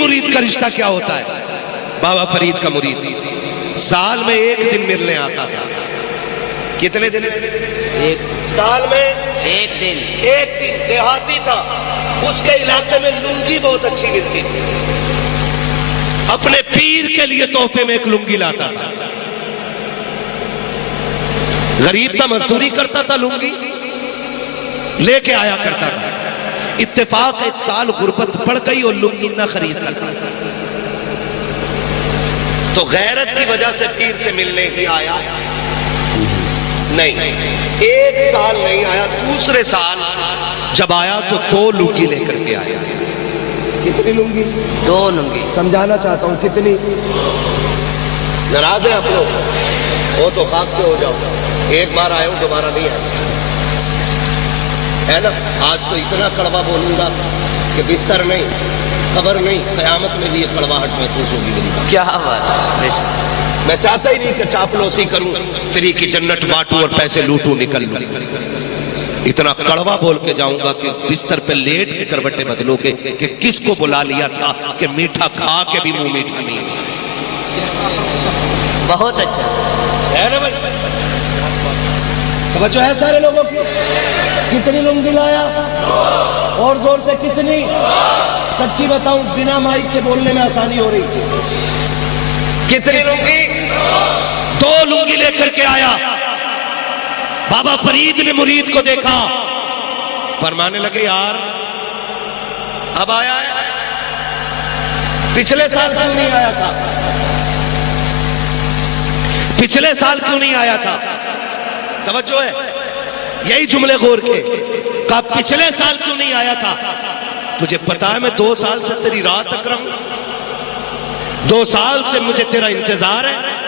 مرید کا رشتہ کیا ہوتا ہے؟ بابا فرید کا مرید سال میں ایک دن ملنے آتا تھا. کتنے دن؟ ایک سال میں ایک دن. ایک دن. دیہاتی تھا، اس کے علاقے میں لنگی بہت اچھی ملتی تھی. اپنے پیر کے لیے تحفے میں ایک لنگی لاتا تھا. غریب تھا، مزدوری کرتا تھا، لنگی لے کے آیا کرتا تھا. اتفاق ایک سال غربت پڑ گئی اور لنگی نہ خرید سکتا تو غیرت کی وجہ سے پیر سے ملنے ہی آیا نہیں. ایک سال نہیں آیا، دوسرے سال جب آیا تو 2 لنگی لے کر کے آیا. کتنی لنگی؟ 2 لنگی. سمجھانا چاہتا ہوں کتنی. ناراض ہیں آپ لوگ؟ وہ تو خاک سے ہو جاؤ. ایک بار آئے ہو، دوبارہ نہیں آئے ہے نا. آج تو اتنا کڑوا بولوں گا کہ بستر نہیں، قبر نہیں، قیامت میں بھی یہ کڑواہٹ محسوس ہوگی میری. کیا بات ہے. میں چاہتا ہی نہیں کہ چاپلوسی کروں، فری کی جنت بانٹوں اور پیسے لوٹوں نکل لوں. اتنا کڑوا بول کے جاؤں گا کہ بستر پہ لیٹ کے کروٹیں بدلو گے کہ کس کو بلا لیا تھا کہ میٹھا کھا کے بھی منہ میٹھا نہیں. بہت اچھا ہے نا بھائی؟ توجہ ہے سارے لوگوں کی؟ کتنی لنگی لایا؟ اور زور سے کتنی؟ سچی بتاؤں بنا مائک کے بولنے میں آسانی ہو رہی تھی. کتنی لنگی؟ 2 لنگی لے کر کے آیا. بابا فرید نے مرید کو دیکھا، فرمانے لگے یار اب آیا ہے، پچھلے سال کیوں نہیں آیا تھا؟ پچھلے سال کیوں نہیں آیا تھا؟ توجہ ہے، یہی جملے غور کے. کہا پچھلے سال کیوں نہیں آیا تھا؟ تجھے پتا ہے میں 2 سال سے تیری رات تک رہا ہوں، 2 سال سے مجھے تیرا انتظار ہے.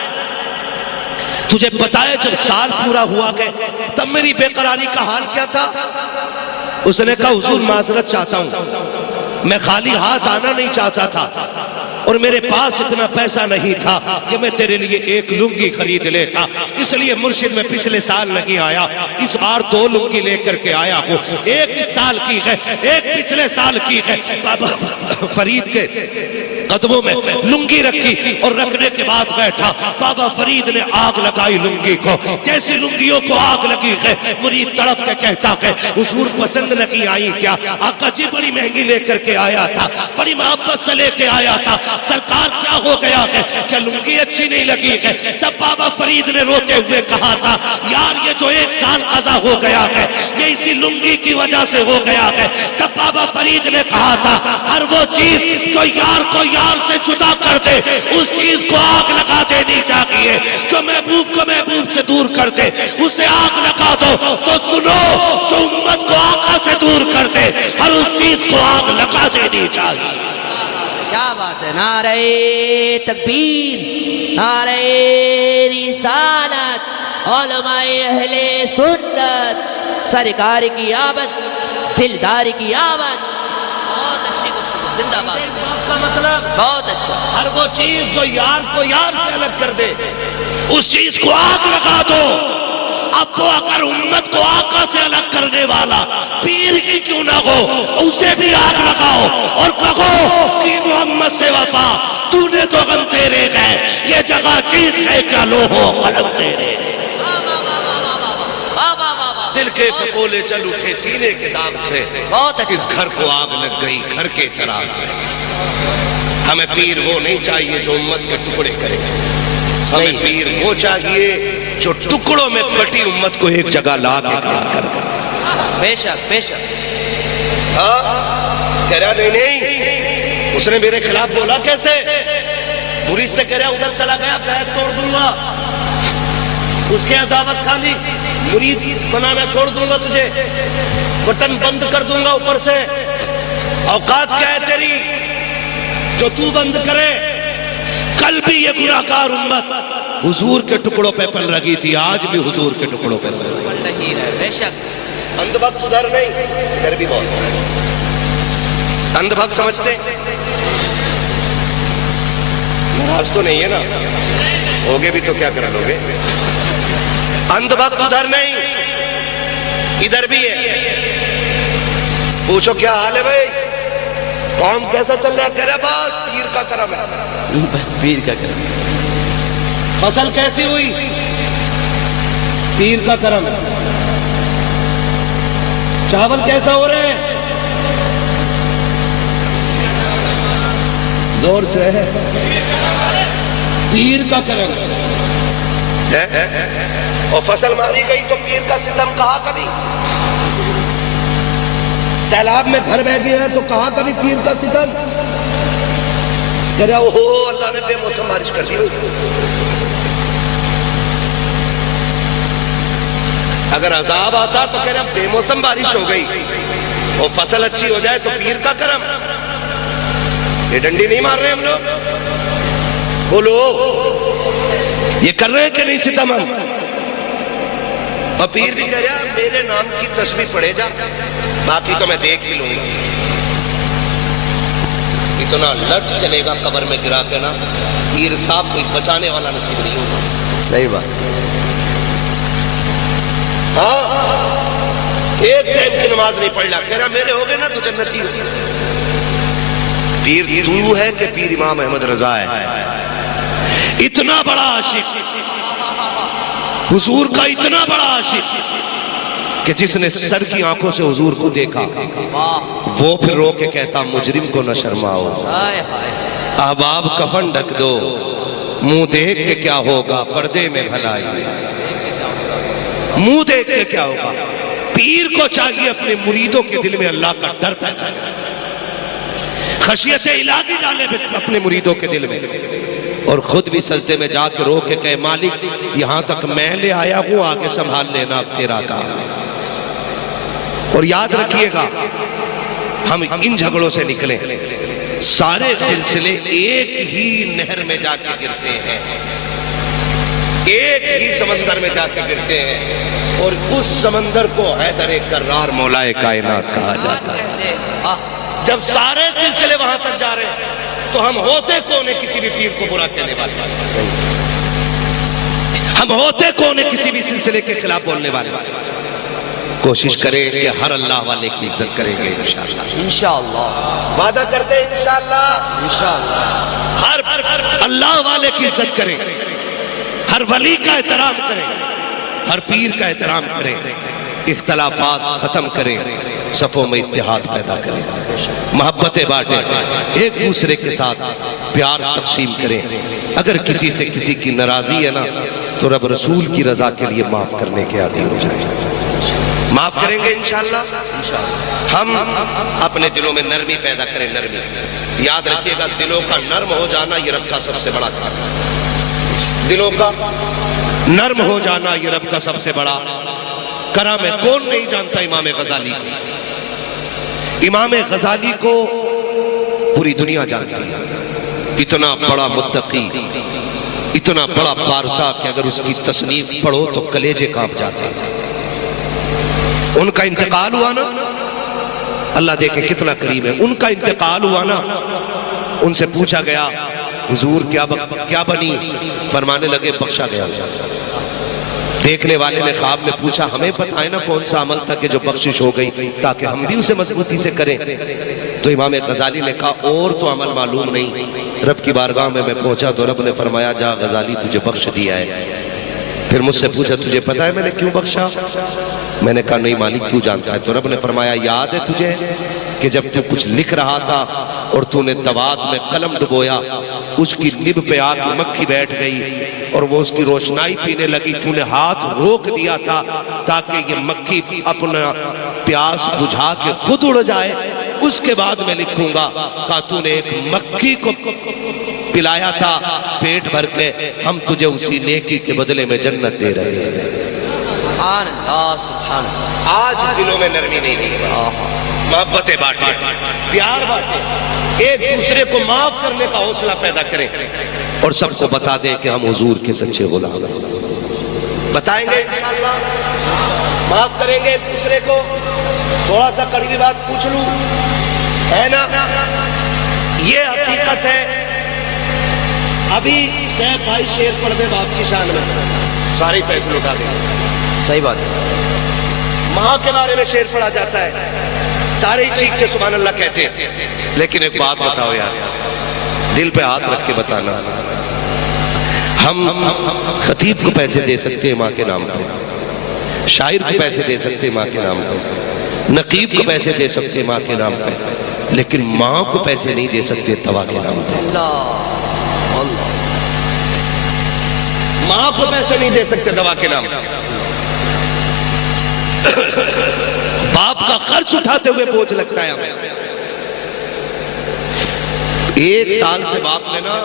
تجھے پتا ہے جب سال پورا ہوا گئے تب میری بے قراری کا حال کیا تھا؟ اس نے کہا حضور معذرت چاہتا ہوں، میں خالی ہاتھ آنا نہیں چاہتا تھا اور میرے پاس اتنا پیسہ نہیں تھا کہ میں تیرے لیے ایک لنگی خرید لیتا، اس لیے مرشد میں پچھلے سال نہیں آیا، اس بار 2 لنگی لے کر کے آیا ہوں. ایک اس سال کی ہے، ایک پچھلے سال کی ہے. بابا فرید کے قدموں میں لنگی رکھی اور رکھنے کے بعد بیٹھا. بابا فرید نے آگ لگائی لنگی کو. جیسی لنگیوں کو آگ لگی ہے مرید تڑپ کے کہتا ہے حضور پسند نہیں آئی کیا؟ آقا جی بڑی مہنگی لے کر کے آیا تھا، بڑی محبت سے لے کے آیا تھا، سرکار کیا ہو گیا ہے کہ لنگی اچھی نہیں لگی ہے؟ تب بابا فرید نے روتے ہوئے کہا تھا یار یہ جو 1 سال قضا ہو گیا ہے یہ اسی لنگی کی وجہ سے ہو گیا ہے. تب بابا فرید نے کہا تھا ہر وہ چیز جو یار کو یار سے جدا کر دے اس چیز کو آگ لگا دینی چاہیے، جو محبوب کو محبوب سے دور کر دے اسے آگ لگا دو. تو سنو، جو امت کو آقا سے دور کر دے ہر اس چیز کو آگ لگا دینی چاہیے. کیا بات ہے. نعرہ تکبیر، نعرہ رسالت، علماء اہل سنت، سرکار کی آمد، دلدار کی آمد. بہت اچھی گفتگو، زندہ باد. مطلب بہت اچھا. ہر وہ چیز جو یار کو یار سے الگ کر دے اس چیز کو آگ لگا دو. اب وہ اگر امت کو آقا سے الگ کرنے والا پیر کی کیوں نہ ہو اسے بھی آگ لگاؤ اور کہو کہ محمد سے وفا، تو نے تو غم تیرے گئے، یہ جگہ چیز ہے کیا لوہو قلم تیرے. دل کے پکولے چل اٹھے سینے کے داغ سے، بہت اچھا. اس گھر کو آگ لگ گئی گھر کے چراغ سے. ہمیں پیر وہ نہیں چاہیے جو امت کے ٹکڑے کرے، ہمیں پیر وہ چاہیے جو ٹکڑوں میں کٹی امت کو ایک جگہ لا کے کھڑا کر دے. بے شک بے شک. کہہ رہا نہیں اس نے میرے خلاف بولا کیسے؟ مرید سے کہہ رہا ادھر چلا گیا بیعت توڑ دوں گا، اس کے عداوت کھا لی، مرید بنانا چھوڑ دوں گا، تجھے بٹن بند کر دوں گا اوپر سے. اوقات کیا ہے تیری جو تو بند کرے؟ کل بھی یہ گناہگار امت حضور کے ٹکڑوں پہ پل رہی تھی، آج بھی حضور کے ٹکڑوں پہ پل رہی ہے. بے شک. اندھ بھکت ادھر نہیں، ادھر بھی بہت. اندھ بھکت سمجھتے ناراض تو نہیں ہے نا؟ ہوگے بھی تو کیا کرا لوگے. اندھ بھکت ادھر نہیں ادھر بھی ہے. پوچھو کیا حال ہے بھائی؟ کام کیسا چل رہا ہے؟ کہہ رہا بس پیر کا کرم ہے، بس پیر کا کرم. فصل کیسی ہوئی؟ پیر کا کرم. چاول کیسا ہو رہے ہیں؟ زور سے ہے، پیر کا کرم. اور فصل ماری گئی تو پیر کا ستم کہا کبھی؟ سیلاب میں گھر بہ گیا ہے تو کہا کبھی پیر کا ستم؟ کہہ رہا اوہو اللہ نے بے موسم بارش کر دی. اگر عذاب آتا تو کہہ رہا بے موسم بارش ہو گئی اور فصل اچھی ہو جائے تو پیر کا کرم. یہ ڈنڈی نہیں مار رہے ہم لوگ؟ بولو یہ کر رہے ہیں کہ نہیں ستم ہم؟ اور پیر بھی کہہ رہا میرے نام کی تسبیح پڑھے جا، باقی تو میں دیکھ ہی لوں گا. اتنا لٹ چلے گا قبر میں گرا کے نا، پیر صاحب کوئی بچانے والا نصیب نہیں ہوگا. صحیح بات. ہاں ایک ٹائم کی نماز نہیں پڑھ لا، کہہ رہا میرے ہو گئے نا تو جنتی ہو. پیر تو ہے کہ پیر امام احمد رضا ہے؟ اتنا بڑا عاشق، حضور کا اتنا بڑا عاشق کہ جس نے سر کی آنکھوں سے حضور کو دیکھا وہ پھر رو کے کہتا مجرم کو نہ شرماؤ، احباب کفن ڈھک دو، منہ دیکھ کے کیا ہوگا پردے میں بھلائی. منہ دیکھ کے کیا ہوگا؟ پیر کو چاہیے اپنے مریدوں کے دل میں اللہ کا ڈر پیدا کرے، خشیت الہی ڈالے اپنے مریدوں کے دل میں، اور خود بھی سجدے میں جا کے رو کے کہے مالک یہاں تک میں لے آیا ہوں، آگے سنبھال لینا اب تیرا کام. اور یاد رکھیے گا ہم ان جھگڑوں سے نکلیں، سارے سلسلے ایک ہی نہر میں جا کے گرتے ہیں، ایک ہی سمندر میں جا کے گرتے ہیں، اور اس سمندر کو حیدر کرار مولائے کائنات کہا جاتا ہے. جب سارے سلسلے وہاں تک جا رہے ہیں تو ہم ہوتے کون ہیں کسی بھی پیر کو برا کہنے والے؟ ہم ہوتے کون ہیں کسی بھی سلسلے کے خلاف بولنے والے؟ کوشش کریں کہ ہر اللہ والے کی عزت کریں گے انشاءاللہ. انشاءاللہ وعدہ کرتے ہیں انشاءاللہ. انشاءاللہ ہر اللہ والے کی عزت کریں، ہر ولی کا احترام کریں، ہر پیر کا احترام کریں، اختلافات ختم کریں، صفوں میں اتحاد پیدا کریں، محبتیں بانٹیں، ایک دوسرے کے ساتھ پیار تقسیم کریں. اگر کسی سے کسی کی ناراضی ہے نا تو رب رسول کی رضا کے لیے معاف کرنے کے عادی ہو جائیں. معاف کریں گے انشاءاللہ. ہم اپنے دلوں میں نرمی پیدا کریں. نرمی یاد رکھیے گا، دلوں کا نرم ہو جانا یہ رب کا سب سے بڑا کام ہے. دلوں کا نرم ہو جانا یہ رب کا سب سے بڑا کرم ہے. کون نہیں جانتا امام غزالی کو؟ امام غزالی کو پوری دنیا جانتی ہے. اتنا بڑا متقی، اتنا بڑا پارسا کہ اگر اس کی تصنیف پڑھو تو کلیجے کانپ جاتے ہیں. ان کا انتقال ہوا نا، اللہ دیکھیں کتنا قریب ہے، ان کا انتقال ہوا نا، ان سے پوچھا گیا حضور کیا بنی؟ فرمانے لگے بخشا گیا. دیکھنے والے نے خواب میں پوچھا ہمیں بتائیں نا کون سا عمل تھا کہ جو بخشش ہو گئی تاکہ ہم بھی اسے مضبوطی سے کریں. تو امام غزالی نے کہا اور تو عمل معلوم نہیں. رب کی بارگاہ میں پہنچا تو رب نے فرمایا جا غزالی تجھے بخش دیا ہے. پھر مجھ سے پوچھا تجھے پتا ہے میں نے کیوں بخشا؟ میں نے کہا نہیں مالک کیوں جانتا ہے؟ تو رب نے فرمایا یاد ہے تجھے کہ جب تو کچھ لکھ رہا تھا اور تو نے دوات میں قلم ڈبویا، اس کی نب پہ آ کے مکھی بیٹھ گئی اور وہ اس کی روشنائی پینے لگی، تو نے ہاتھ روک دیا تھا تاکہ یہ مکھی اپنا پیاس بجھا کے خود اڑ جائے. اس کے بعد میں لکھوں گا کہ تو نے ایک مکھی کو پلایا تھا پیٹ بھر کے، ہم تجھے اسی نیکی کے بدلے میں جنت دے رہے ہیں. سبحان اللہ سبحان اللہ. آج دلوں میں نرمی نہیں ہے، محبتیں بانٹیں، پیار بانٹیں، ایک دوسرے کو معاف کرنے کا حوصلہ پیدا کریں اور سب کو بتا دیں کہ ہم حضور کے سچے غلام ہیں. بتائیں گے انشاءاللہ، معاف کریں گے ایک دوسرے کو. تھوڑا سا کڑوی بات پوچھ لوں ہے نا، یہ حقیقت ہے. ابھی شیخ بھائی شیر پڑھ دے باپ کی شان میں، ساری پیسے لٹا دیں. صحیح بات ہے. ماں کے بارے میں شیر پڑھا جاتا ہے، سارے چیخ کے سبحان اللہ کہتے ہیں، لیکن ایک بات بتاؤ یار، دل پہ ہاتھ رکھ کے بتانا، ہم خطیب کو پیسے دے سکتے ہیں ماں کے نام پہ، شاعر کو پیسے دے سکتے ہیں ماں کے نام پہ، نقیب کو پیسے دے سکتے ہیں ماں کے نام پہ، لیکن ماں کو پیسے نہیں دے سکتے دوا کے نام پہ۔ ماں کو پیسے نہیں دے سکتے دوا کے نام پہ۔ باپ کا خرچ اٹھاتے ہوئے بوجھ لگتا ہے ہمیں۔ 1 سال سے باپ نے نا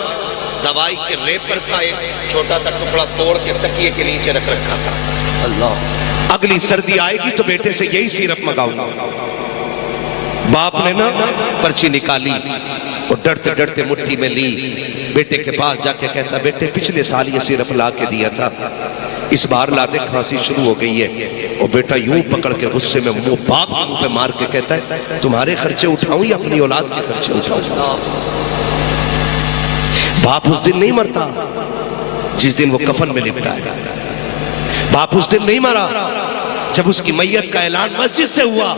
دوائی کے ریپر کا ایک چھوٹا سا ٹکڑا توڑ کے تکیے کے نیچے رکھ رکھا تھا۔ اللہ، اگلی سردی آئے گی تو بیٹے سے یہی سیرپ منگاؤں گا۔ باپ نے نا پرچی نکالی اور ڈرتے ڈرتے مٹھی میں لی، بیٹے کے پاس جا کے کہتا بیٹے پچھلے سال یہ سیرپ لا کے دیا تھا، اس بار لاتے کھانسی شروع ہو گئی ہے۔ اور بیٹا یوں پکڑ کے غصے میں باپ کے منہ پہ مار کے کہتا ہے تمہارے خرچے اٹھاؤں یا اپنی اولاد کے خرچے اٹھاؤں؟ باپ اس دن نہیں مرتا جس دن وہ کفن میں لپٹا ہے، باپ اس دن نہیں مرا جب اس کی میت کا اعلان مسجد سے ہوا،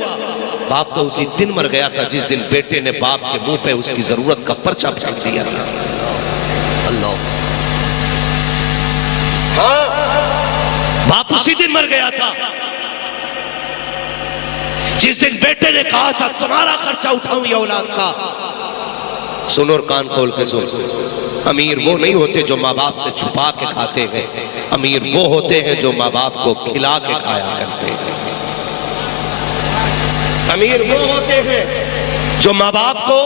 باپ تو اسی دن مر گیا تھا جس دن بیٹے نے باپ کے منہ پہ اس کی ضرورت کا پرچہ پھینک دیا تھا۔ اللہ، ہاں باپ اسی دن مر گیا تھا جس دن بیٹے نے کہا تھا تمہارا خرچہ اٹھاؤں یا اولاد کا۔ سن اور کان کھول کے سن، امیر وہ نہیں ہوتے جو ماں باپ سے چھپا کے کھاتے ہیں، امیر وہ ہوتے ہیں جو ماں باپ کو کھلا کے کھایا کرتے ہیں۔ امیر وہ ہوتے ہیں جو ماں باپ کو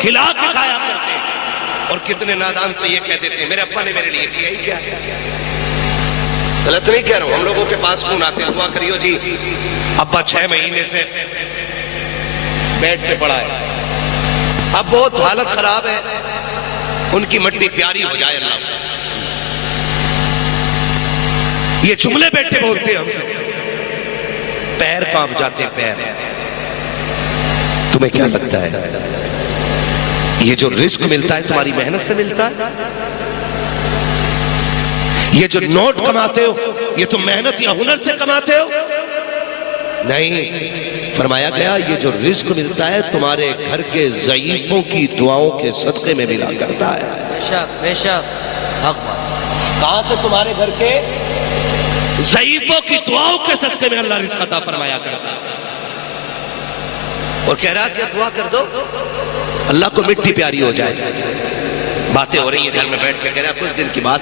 کھلا کے کھایا کرتے ہیں۔ اور کتنے نادان تو یہ کہہ دیتے ہیں میرے ابا نے میرے لیے کیا ہی کیا۔ غلط نہیں کہہ رہا ہوں، ہم لوگوں کے پاس کون آتے ہیں دعا کریو جی ابا 6 مہینے سے بیڈ پہ پڑا ہے، اب بہت حالت خراب ہے، ان کی مٹی پیاری ہو جائے اللہ۔ یہ جملے بیٹے بولتے ہیں ہم سے، پیر کانپ جاتے ہیں پیر۔ تمہیں کیا لگتا ہے یہ جو رزق ملتا ہے تمہاری محنت سے ملتا ہے؟ یہ جو نوٹ کماتے ہو یہ تم محنت یا ہنر سے کماتے ہو؟ نہیں، فرمایا گیا یہ جو رزق ملتا ہے تمہارے گھر کے ضعیفوں کی دعاؤں کے صدقے میں ملا کرتا ہے۔ بے شک بے شک، حق بات۔ کہاں سے؟ تمہارے گھر کے ضعیفوں کی دعاؤں کے صدقے میں اللہ رزق عطا فرمایا کرتا ہے۔ اور کہہ رہا کہ دعا کر دو اللہ کو مٹی پیاری ہو جائے۔ باتیں ہو رہی ہیں گھر میں بیٹھ کے، کہہ رہا کچھ دن کی بات،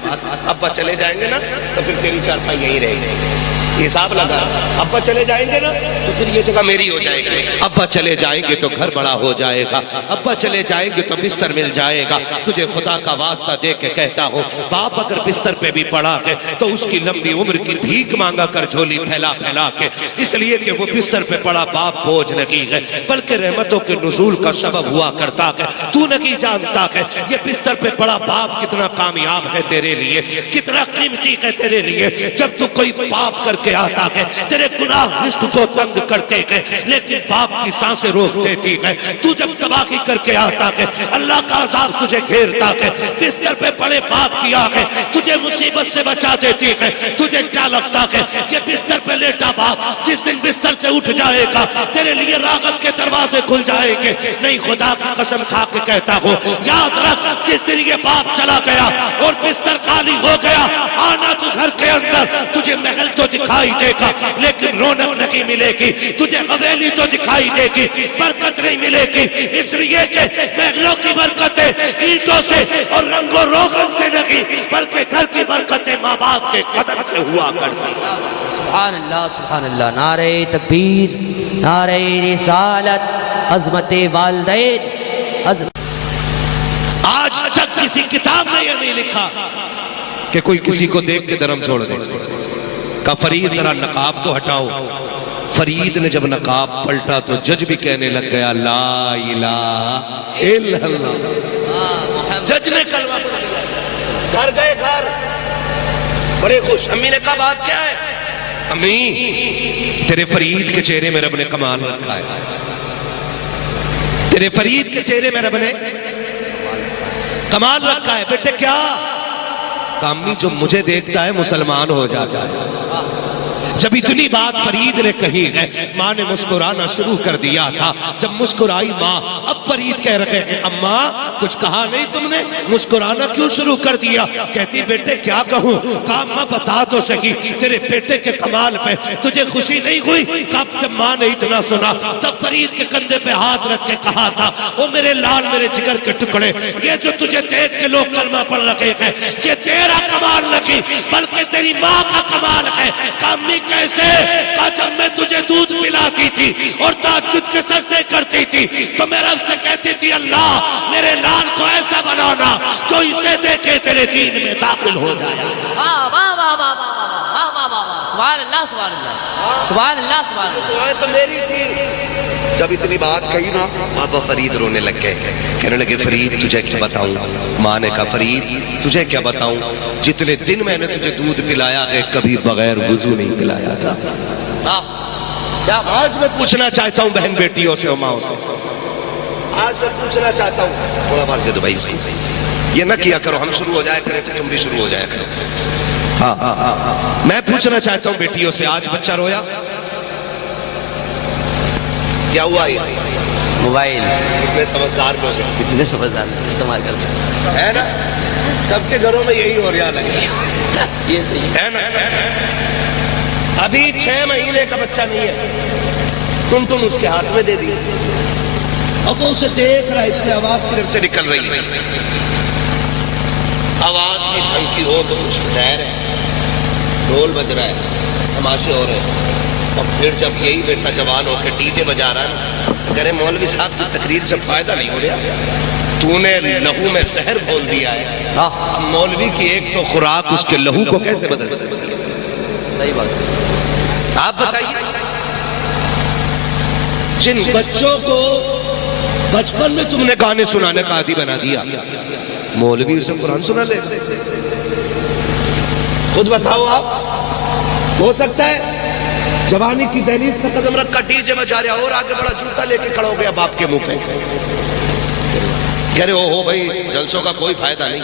ابا چلے جائیں گے نا تو پھر تیری چارپائی یہیں رہے گی۔ حساب لگا، ابا چلے جائیں گے نا تو پھر یہ جگہ میری ہو جائے گی، ابا چلے جائیں گے تو گھر بڑا ہو جائے گا، ابا چلے جائیں گے تو بستر مل جائے گا۔ تجھے خدا کا واسطہ دے کے کہتا ہوں باپ اگر بستر پہ بھی پڑا ہے تو اس کی لمبی عمر کی بھیک مانگا کر جھولی پھیلا پھیلا کے، اس لیے کہ وہ بستر پہ پڑا باپ بوجھ نہیں ہے بلکہ رحمتوں کے نزول کا سبب ہوا کرتا ہے۔ تو نہیں جانتا کہ یہ بستر پہ پڑا باپ کتنا کامیاب ہے تیرے لیے، کتنا قیمتی ہے تیرے لیے۔ جب تو کوئی پاپ کر کے آتا ہے تیرے گناہ رزق کو تنگ کرتے ہیں لیکن باپ کی سانسیں روک دیتی ہے۔ تو جب تباہی کر کے آتا ہے اللہ کا عذاب تجھے گھیرتا ہے، بستر پہ پڑے باپ کی آنکھیں تجھے مصیبت سے بچا دیتی ہے۔ تجھے کیا لگتا ہے یہ بستر پہ لیٹا باپ جس دن بستر سے اٹھ جائے گا تیرے لیے راحت کے دروازے کھل جائیں گے؟ نہیں، خدا کی قسم کھا کے کہتا ہوں یاد رکھ جس دن یہ باپ چلا گیا اور بستر خالی ہو گیا، آنا تو گھر کے اندر تجھے محل تو دکھائی دے گا لیکن رونق نہیں ملے گی، تجھے حویلی تو دکھائی دے گی برکت نہیں ملے گی، اس لیے کہ محلوں کی برکتیں اینٹوں سے اور رنگ و روغن سے نہیں بلکہ گھر کی برکتیں ماں باپ کے قدم سے ہوا کرتی۔ سبحان اللہ سبحان اللہ، نعرہ تکبیر، نعرہ رسالت، عظمت والدین، عظمت۔ آج تک کسی کتاب میں یہ نہیں لکھا کہ کوئی کسی کو دیکھ کے درم چھوڑ دے۔ کہا فرید ذرا نقاب تو ہٹاؤ۔ فرید نے جب نقاب پلٹا تو جج بھی کہنے لگ گیا لا الہ الا اللہ۔ جج نے کلمہ پڑھا، گھر گئے گھر بڑے خوش۔ امی نے کہا بات کیا ہے؟ امی تیرے فرید کے چہرے میں رب نے کمال رکھا ہے، تیرے فرید کے چہرے میں رب نے کمال رکھا ہے۔ بیٹے کیا؟ امی جو مجھے دیکھتا ہے مسلمان ہو جاتا ہے، جب اتنی بات فرید نے کہی ہے ماں نے مسکرانا شروع کر دیا تھا. جب مسکرائی ماں اب فرید کہہ رہے ہیں اماں کچھ کہا نہیں تم نے, مسکرانا کیوں شروع کر دیا؟ کہتی بیٹے کیا کہوں؟ کہا اماں بتا تو سکی تیرے بیٹے کے کمال پہ تجھے خوشی نہیں ہوئی؟ کہا جب ماں نے اتنا سنا تب فرید کے کندھے پہ ہاتھ رکھ کے کہا تھا او میرے لال میرے جگر کے ٹکڑے, یہ جو تجھے دیکھ کے لوگ کلمہ پڑھ رکھے ہیں یہ تیرا کمال نہیں بلکہ تیری ماں کا کمال ہے. کہا امی کیسے؟ کہا جب میں تجھے دودھ پلاتی تھی اور تہجد کے سجدے کرتی تھی تو میں رب سے کہتی تھی اللہ میرے لال کو ایسا بنانا جو اسے دیکھے تیرے دین میں داخل ہو جائے. واہ واہ واہ واہ واہ واہ واہ واہ واہ, سبحان اللہ سبحان اللہ سبحان اللہ سبحان اللہ. دعائیں تو میری تھی. جب اتنی بات کہی نا بابا فرید رونے لگ گئے, کہنے لگے فرید تجھے کیا بتاؤں؟ ماں نے کہا فرید تجھے کیا بتاؤں, جتنے دن میں نے تجھے دودھ پلایا ہے کبھی بغیر وضو نہیں پلایا تھا. آج میں پوچھنا چاہتا ہوں بہن بیٹیوں سے اور ماں سے, آج میں پوچھنا چاہتا ہوں, تھوڑا بار دے دو بھائی اس کو, یہ نہ کیا کرو ہم شروع ہو جائے کریں تو تم بھی شروع ہو جائے کرو. ہاں میں پوچھنا چاہتا ہوں بیٹیوں سے, آج بچہ رویا کیا ہوا؟ یہ موبائل کتنے سمجھدار لوگ ہیں, کتنے سمجھدار استعمال کرتے ہے نا, سب کے گھروں میں یہی ہو رہا لگے یہ صحیح ہے نا. ابھی 6 مہینے کا بچہ نہیں ہے, تم اس کے ہاتھ میں دے دیے, اب وہ اسے دیکھ رہا ہے, اس میں آواز کدھر سے نکل رہی ہے, آواز کی دھمکی ہو تو کچھ خیر ہے, ڈھول بج رہا ہے, تماشے ہو رہے ہیں. اور پھر جب یہی بیٹا جوان ہو کے ڈی جے بجا رہا ہے نا, کہہ رہے مولوی صاحب کی تقریر سے فائدہ نہیں ہو رہا, تو نے لہو میں زہر گھول دیا ہے. اب مولوی کی ایک تو خوراک اس کے لہو کو کیسے بدل سکتے؟ صحیح بات. آپ بتائیے جن بچوں کو بچپن میں تم نے گانے سنانے کا عادی بنا دیا, مولوی اسے قرآن سنا لے. خود بتاؤ آپ, ہو سکتا ہے جوانی کی دہلیز پہ قدم رکھ کر ڈی جے بجا رہا اور آگے بڑا جوتا لے کے کھڑا ہو گیا باپ کے منہ پہ, کہہ رہے ہو بھائی جلسوں کا کوئی فائدہ نہیں,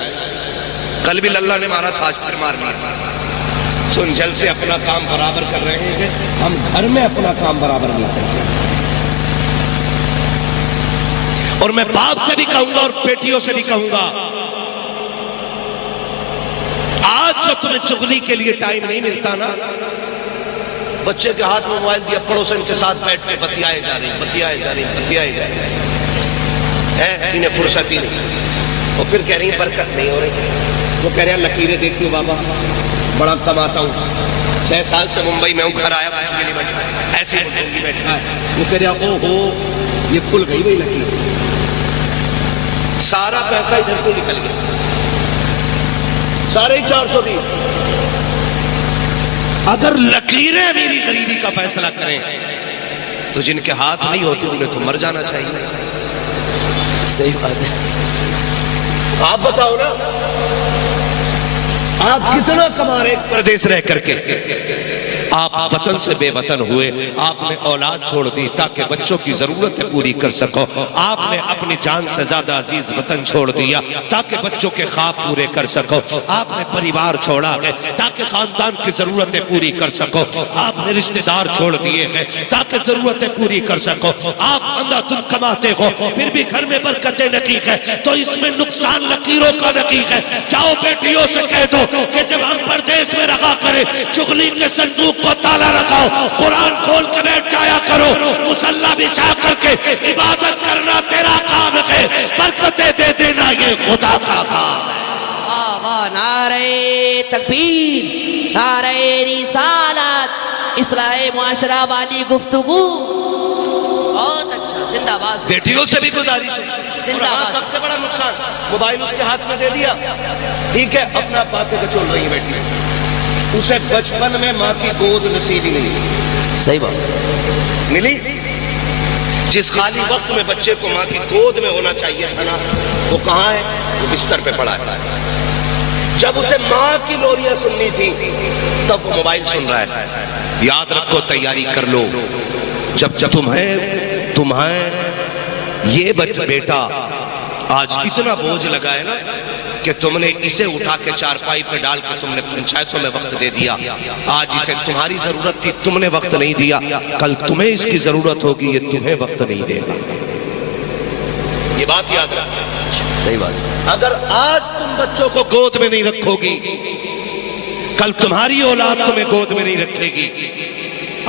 کل بھی للہ نے مارا تھا آج پھر مار لیا. سن جلسے اپنا کام برابر کر رہے ہیں, ہم گھر میں اپنا کام برابر نہیں کرتے. اور میں باپ سے بھی کہوں گا اور بیٹیوں سے بھی کہوں گا, آج جو تمہیں چغلی کے لیے ٹائم نہیں ملتا نا, بچے کے ہاتھ میں موبائل دیا, پڑوسن کے ساتھ بیٹھ کے بتیائے جا رہی ہے, انہیں فرصت ہی نہیں. اور پھر کہہ رہی ہیں برکت نہیں ہو رہی, وہ کہہ رہے ہیں لکیریں دیکھتی ہوں بابا بڑا کماتا ہوں, 6 سال سے ممبئی میں ہوں, گھر آیا کچھ بھی نہیں بچا, ایسے ہی بیٹھا ہے. وہ کہہ رہا او ہو یہ کھل گئی بھائی لکیر, سارا پیسہ ادھر سے نکل گیا, سارے 420. اگر لکیریں میری غریبی کا فیصلہ کریں تو جن کے ہاتھ نہیں ہوتے انہیں تو مر جانا چاہیے. صحیح بات ہے. آپ بتاؤ نا, آپ کتنا کما رہے پردیس رہ کر کے, آپ وطن سے بے وطن ہوئے, آپ نے اولاد چھوڑ دی تاکہ بچوں کی ضرورتیں پوری کر سکو, آپ نے اپنی جان سے زیادہ عزیز وطن چھوڑ دیا تاکہ بچوں کے خواب پورے کر سکو, آپ نے پریوار چھوڑا ہے تاکہ خاندان کی ضرورتیں پوری کر سکو, آپ نے رشتہ دار چھوڑ دیے ہیں تاکہ ضرورتیں پوری کر سکو. آپ اندھا تم کماتے ہو پھر بھی گھر میں برکتیں نقیق ہے, تو اس میں نقصان لکیروں کا نقیق ہے. جاؤ بیٹیوں سے کہہ دو کہ جب ہم پردیس میں رہا کریں چغلی کے صندوق کو تالا رکھاؤ, قرآن کھول کے بیٹھ جایا کرو, مصلی بچھا کر کے عبادت کرنا تیرا کام ہے, برکتیں دے دینا یہ خدا کا کام ہے. واہ واہ, نعرہ تکبیر, نعرہ رسالت, اصلاح معاشرہ والی گفتگو, بہت اچھا, زندہ باد. بیٹیوں سے بھی گزارش ہے, زندہ باد. سب سے بڑا نقصان موبائل اس کے ہاتھ میں دے دیا, ٹھیک ہے اپنا باتیں کا چول رہی بیٹی, اسے بچپن میں ماں کی گود نصیب ہی نہیں. صحیح بات ملی. جس خالی وقت میں بچے کو ماں کی گود میں ہونا چاہیے تھا نا, وہ کہاں ہے؟ وہ بستر پہ پڑا ہے. جب اسے ماں کی لوریاں سننی تھی تب وہ موبائل سن رہا ہے. یاد رکھو, تیاری کر لو, جب تمہیں یہ بیٹا آج اتنا بوجھ لگا ہے نا کہ تم نے اسے اٹھا کے چارپائی پہ ڈال کے تم نے پنچایتوں میں وقت دے دیا. آج اسے تمہاری ضرورت تھی, تم نے وقت نہیں دیا. کل تمہیں اس کی ضرورت ہوگی, یہ تمہیں وقت نہیں دے گا. یہ بات یاد رکھنا. صحیح بات. اگر آج تم بچوں کو گود میں نہیں رکھو گی, کل تمہاری اولاد تمہیں گود میں نہیں رکھے گی.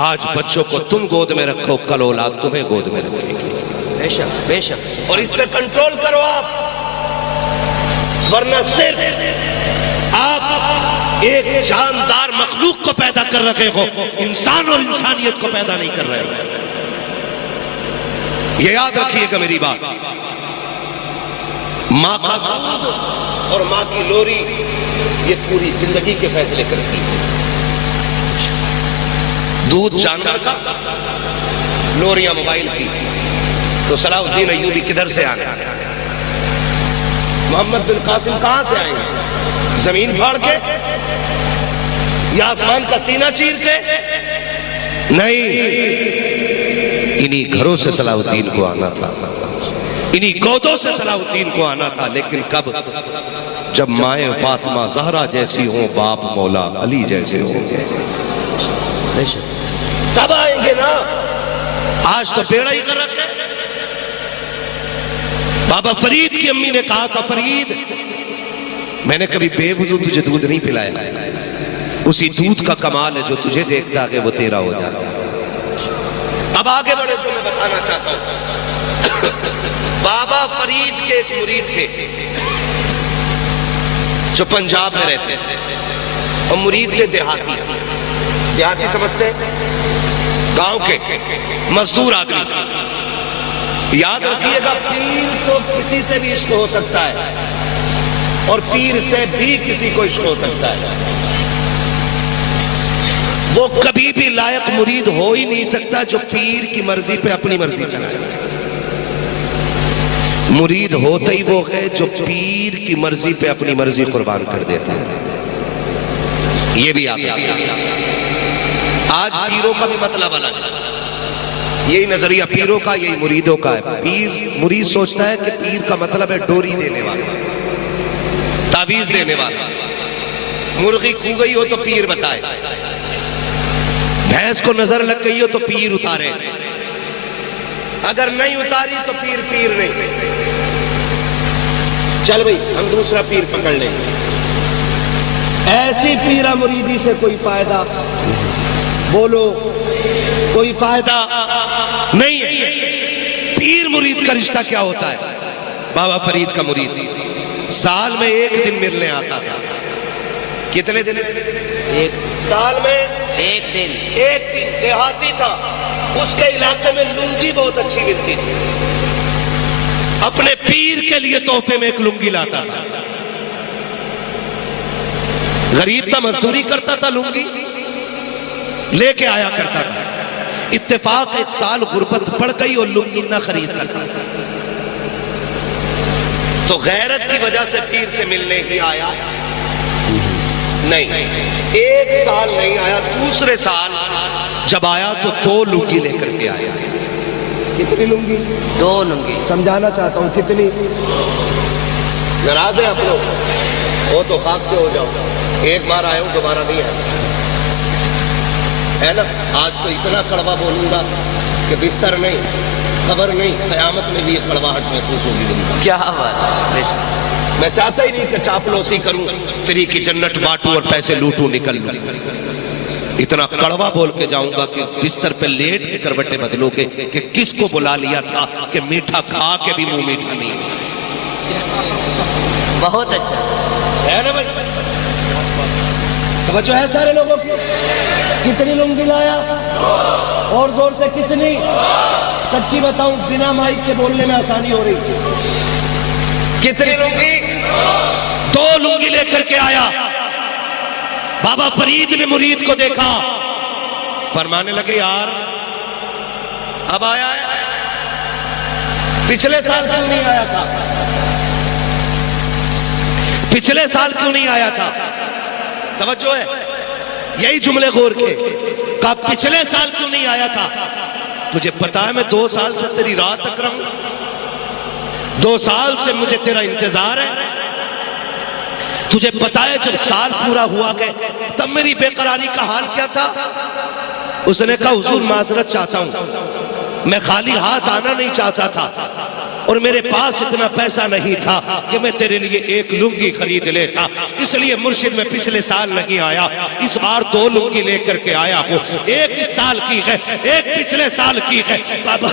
آج بچوں کو تم گود میں رکھو, کل اولاد تمہیں گود میں رکھے گی. بے شک بے شک. اور اس پہ کنٹرول کرو آپ, ورنہ صرف آپ ایک جاندار مخلوق کو پیدا کر رہے ہو, انسان اور انسانیت کو پیدا نہیں کر رہے ہو. یہ یاد رکھیے گا میری بات. ماں کا دودھ اور ماں کی لوری یہ پوری زندگی کے فیصلے کرتی ہے. دودھ جانور کا, لوریاں موبائل کی. تو صلاح الدین ایوبی کدھر سے آنے, محمد بن قاسم کہاں سے آئیں گے؟ زمین پھاڑ کے یا آسمان کا سینہ چیر کے؟ نہیں, انہی گھروں سے صلاح الدین کو آنا تھا, انہی گودوں سے صلاح الدین کو آنا تھا. لیکن کب؟ جب مائیں فاطمہ زہرا جیسی ہوں, باپ مولا علی جیسے ہوں, تب آئیں گے نا. آج تو بیڑا ہی کر رکھے. بابا فرید کی امی نے کہا تھا, فرید میں نے کبھی بے وضو تجھے دودھ نہیں پلایا, اسی دودھ کا کمال ہے جو تجھے دیکھتا ہے وہ تیرا ہو جاتا ہے. اب آگے بڑھے جو میں بتانا چاہتا ہوں. بابا فرید کے ایک مرید تھے جو پنجاب میں رہتے تھے, اور مرید کے دیہاتی. دیہاتی سمجھتے ہیں؟ گاؤں کے مزدور آدمی. یاد رکھیے گا, پیر کو کسی سے بھی عشق ہو سکتا ہے, اور پیر سے بھی کسی کو عشق ہو سکتا ہے. وہ کبھی بھی لائق مرید ہو ہی نہیں سکتا جو پیر کی مرضی پہ اپنی مرضی چلائے. مرید ہوتا ہی وہ ہے جو پیر کی مرضی پہ اپنی مرضی قربان کر دیتا ہے. یہ بھی آپ آج پیروں کا بھی مطلب الگ ہے. یہی نظریہ پیروں کا, یہی مریدوں کا ہے. مرید سوچتا ہے کہ پیر کا مطلب ہے ڈوری دینے والا, تعویذ دینے والا. مرغی کھو گئی ہو تو پیر بتائے, بھینس کو نظر لگ گئی ہو تو پیر اتارے, اگر نہیں اتاری تو پیر نہیں. چل بھئی ہم دوسرا پیر پکڑ لیں گے. ایسی پیرا مریدی سے کوئی فائدہ, بولو کوئی فائدہ نہیں ہے. پیر مرید کا رشتہ کیا ہوتا ہے؟ بابا فرید کا مرید سال میں ایک دن ملنے آتا تھا. کتنے دن؟ ایک سال میں ایک دن. ایک دن. دیہاتی تھا, اس کے علاقے میں لنگی بہت اچھی ملتی تھی. اپنے پیر کے لیے تحفے میں ایک لنگی لاتا تھا. غریب تھا, مزدوری کرتا تھا, لنگی لے کے آیا کرتا تھا. اتفاق ایک سال غربت پڑ گئی اور لنگی نہ خرید سکتا, تو غیرت کی وجہ سے پیر سے ملنے ہی آیا نہیں. ایک سال نہیں آیا, دوسرے سال جب آیا تو 2 لنگی لے کر کے آیا. کتنی لنگی؟ 2 لنگی. سمجھانا چاہتا ہوں کتنی. ناراض ہیں آپ لوگ؟ وہ تو خاک سے ہو جاؤ. ایک بار آئے ہوں, دوبارہ نہیں آئے, ہے نا. آج تو اتنا کڑوا بولوں گا کہ بستر نہیں, خبر نہیں, قیامت میں بھی یہ کڑواہٹ محسوس ہوگی. کیا بات ہے. میں چاہتا ہی نہیں کہ چاپلوسی کروں, فری کی جنت بانٹوں اور پیسے لوٹوں نکل لوں. اتنا کڑوا بول کے جاؤں گا کہ بستر پہ لیٹ کے کروٹیں بدلو گے کہ کس کو بلا لیا تھا کہ میٹھا کھا کے بھی منہ میٹھا نہیں. بہت اچھا ہے نا بھائی. توجہ ہے سارے لوگوں کی. کتنی لنگی لایا؟ اور زور سے کتنی؟ سچی بتاؤں بنا مائک کے بولنے میں آسانی ہو رہی. کتنی لنگی؟ 2 لنگی لے کر کے آیا. بابا فرید نے مرید کو دیکھا, فرمانے لگے یار اب آیا ہے, پچھلے سال کیوں نہیں آیا تھا؟ پچھلے سال کیوں نہیں آیا تھا؟ توجہ ہے, یہی جملے غور کے. کہا پچھلے سال کیوں نہیں آیا تھا؟ تجھے پتا ہے میں 2 سال سے تیری رات تک رہوں, 2 سال سے مجھے تیرا انتظار ہے. تجھے پتا ہے جب سال پورا ہوا کہ تب میری بے قراری کا حال کیا تھا؟ اس نے کہا حضور معذرت چاہتا ہوں، میں خالی ہاتھ آنا نہیں چاہتا تھا، اور میرے پاس اتنا پیسہ نہیں تھا کہ میں تیرے لیے 1 لنگی خرید لیتا، اس لیے مرشد میں پچھلے سال نہیں آیا، اس بار 2 لنگی لے کر کے آیا ہوں، 1 اس سال کی ہے، 1 پچھلے سال کی ہے. بابا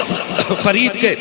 فرید کے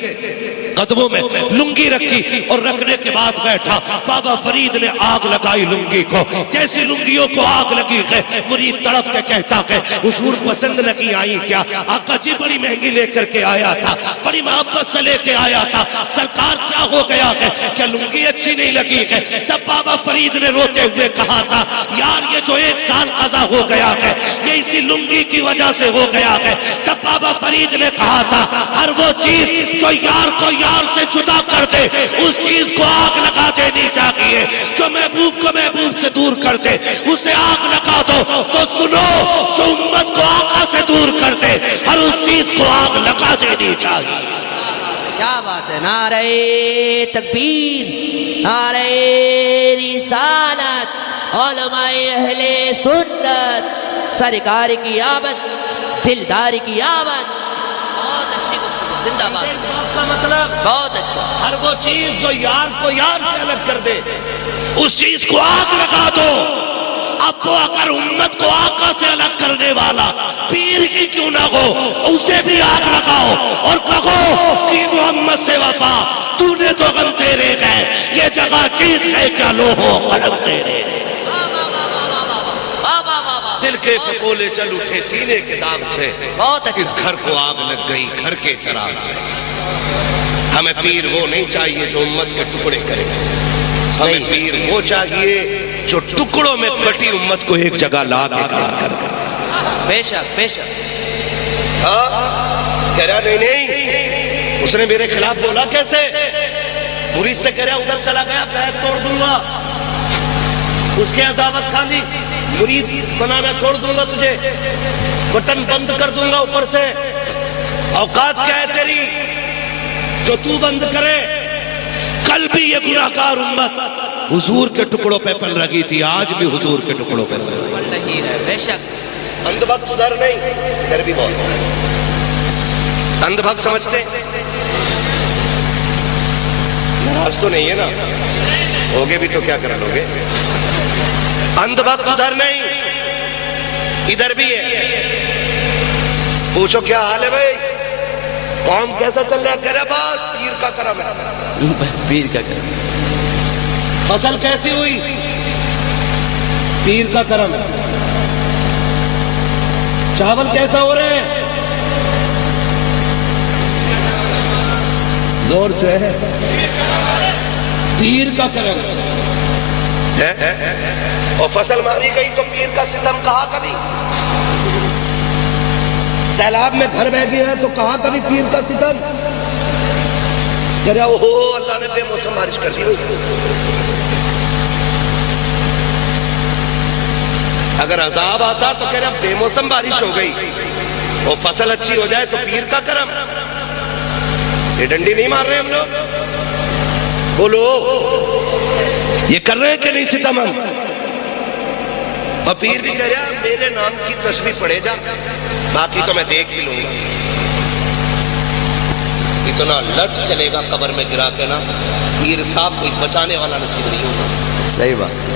قدموں میں لنگی رکھی اور رکھنے کے بعد بیٹھا. بابا فرید نے آگ لگائی لنگی کو. جیسی لنگیوں کو آگ لگی ہے مرید تڑپ کے کہتا ہے حضور پسند نہیں آئی کیا؟ آقا جی بڑی مہنگی لے کر کے آیا تھا، بڑی محبت سے لے کے آیا تھا، سرکار کیا ہو گیا ہے؟ کیا لنگی اچھی نہیں لگی ہے؟ تب بابا فرید نے روتے ہوئے کہا تھا یار یہ جو 1 سال قضا ہو گیا ہے یہ اسی لنگی کی وجہ سے ہو گیا ہے. تب بابا فرید نے کہا تھا ہر وہ چیز جو یار کو یار سے جدا کر دے اس چیز کو آگ لگا دینی چاہیے، جو محبوب کو محبوب سے دور کر دے اسے آگ لگا دو. تو سنو، جو امت کو آقا سے دور کر دے ہر اس چیز کو آگ لگا دینی چاہیے. کیا بات ہے! نعرہ تکبیر، نعرہ رسالت، علماء اہل سنت، سرکار کی آمد، دلدار کی آمد. بہت اچھی گفتگو، زندہ باد. کا مطلب بہت اچھا. ہر وہ چیز جو یار کو یار سے الگ کر دے اس چیز کو آگ لگا دو. اب وہ اگر امت کو آقا سے الگ کرنے والا پیر کی کیوں نہ ہو اسے بھی آگ لگاؤ اور کہو کہ محمد سے وفا، تو نے تو غم تیرے گئے، یہ جگہ چیز ہے کیا لوہو قلم تیرے. دل کے پھپولے چل اٹھے سینے کے داغ سے، بہت اچھا. اس گھر کو آگ لگ گئی گھر کے چراغ سے. ہمیں پیر وہ نہیں چاہیے جو امت کے ٹکڑے کرے، ہمیں پیر وہ چاہیے جو ٹکڑوں میں بٹی امت کو ایک جگہ لا کے کھڑا کر دے. بے شک بے شک. کہہ رہا نہیں اس نے میرے خلاف بولا کیسے؟ مرید سے کہہ رہا ادھر چلا گیا بیگ توڑ دوں گا، اس کے عداوت کھا لی، مرید بنانا چھوڑ دوں گا، تجھے بٹن بند کر دوں گا اوپر سے. اوقات کیا ہے تیری جو تو بند کرے؟ کل بھی یہ گناہگار امت حضور کے ٹکڑوں پہ پل رہی تھی، آج بھی حضور کے ٹکڑوں پہ پل رہی ہے. بے شک. اندھ بھکت ادھر نہیں، ادھر بھی بہت اندھ بھکت سمجھتے ناراض تو نہیں ہے نا، ہوگے بھی تو کیا کر لوگے. اندھ بھکت ادھر نہیں ادھر بھی ہے. پوچھو کیا حال ہے بھائی، کام کیسا چل رہا ہے؟ کہہ رہا بس پیر کا کرم ہے، بس پیر کا کرم. فصل کیسی ہوئی؟ پیر کا کرم ہے. چاول کیسا ہو رہے ہیں؟ زور سے ہے، پیر کا کرم ہے. اور فصل ماری گئی تو پیر کا ستم کہا کبھی؟ سیلاب میں گھر بہ گیا ہے تو کہا کبھی پیر کا ستم؟ کہہ رہا اوہ اللہ نے بے موسم بارش کر دی. اگر عذاب آتا تو کہہ رہا بے موسم بارش ہو گئی، اور فصل اچھی ہو جائے تو پیر کا کرم. یہ ڈنڈی نہیں مار رہے ہم لوگ؟ بولو یہ کر رہے ہیں کہ نہیں ستم ہم؟ اور پیر بھی کہہ رہا میرے نام کی تسبیح پڑھے جا، باقی تو میں دیکھ بھی لوں گا. اتنا لٹ چلے گا قبر میں گرا کے نا، پیر صاحب کوئی بچانے والا نصیب نہیں ہوگا. صحیح بات.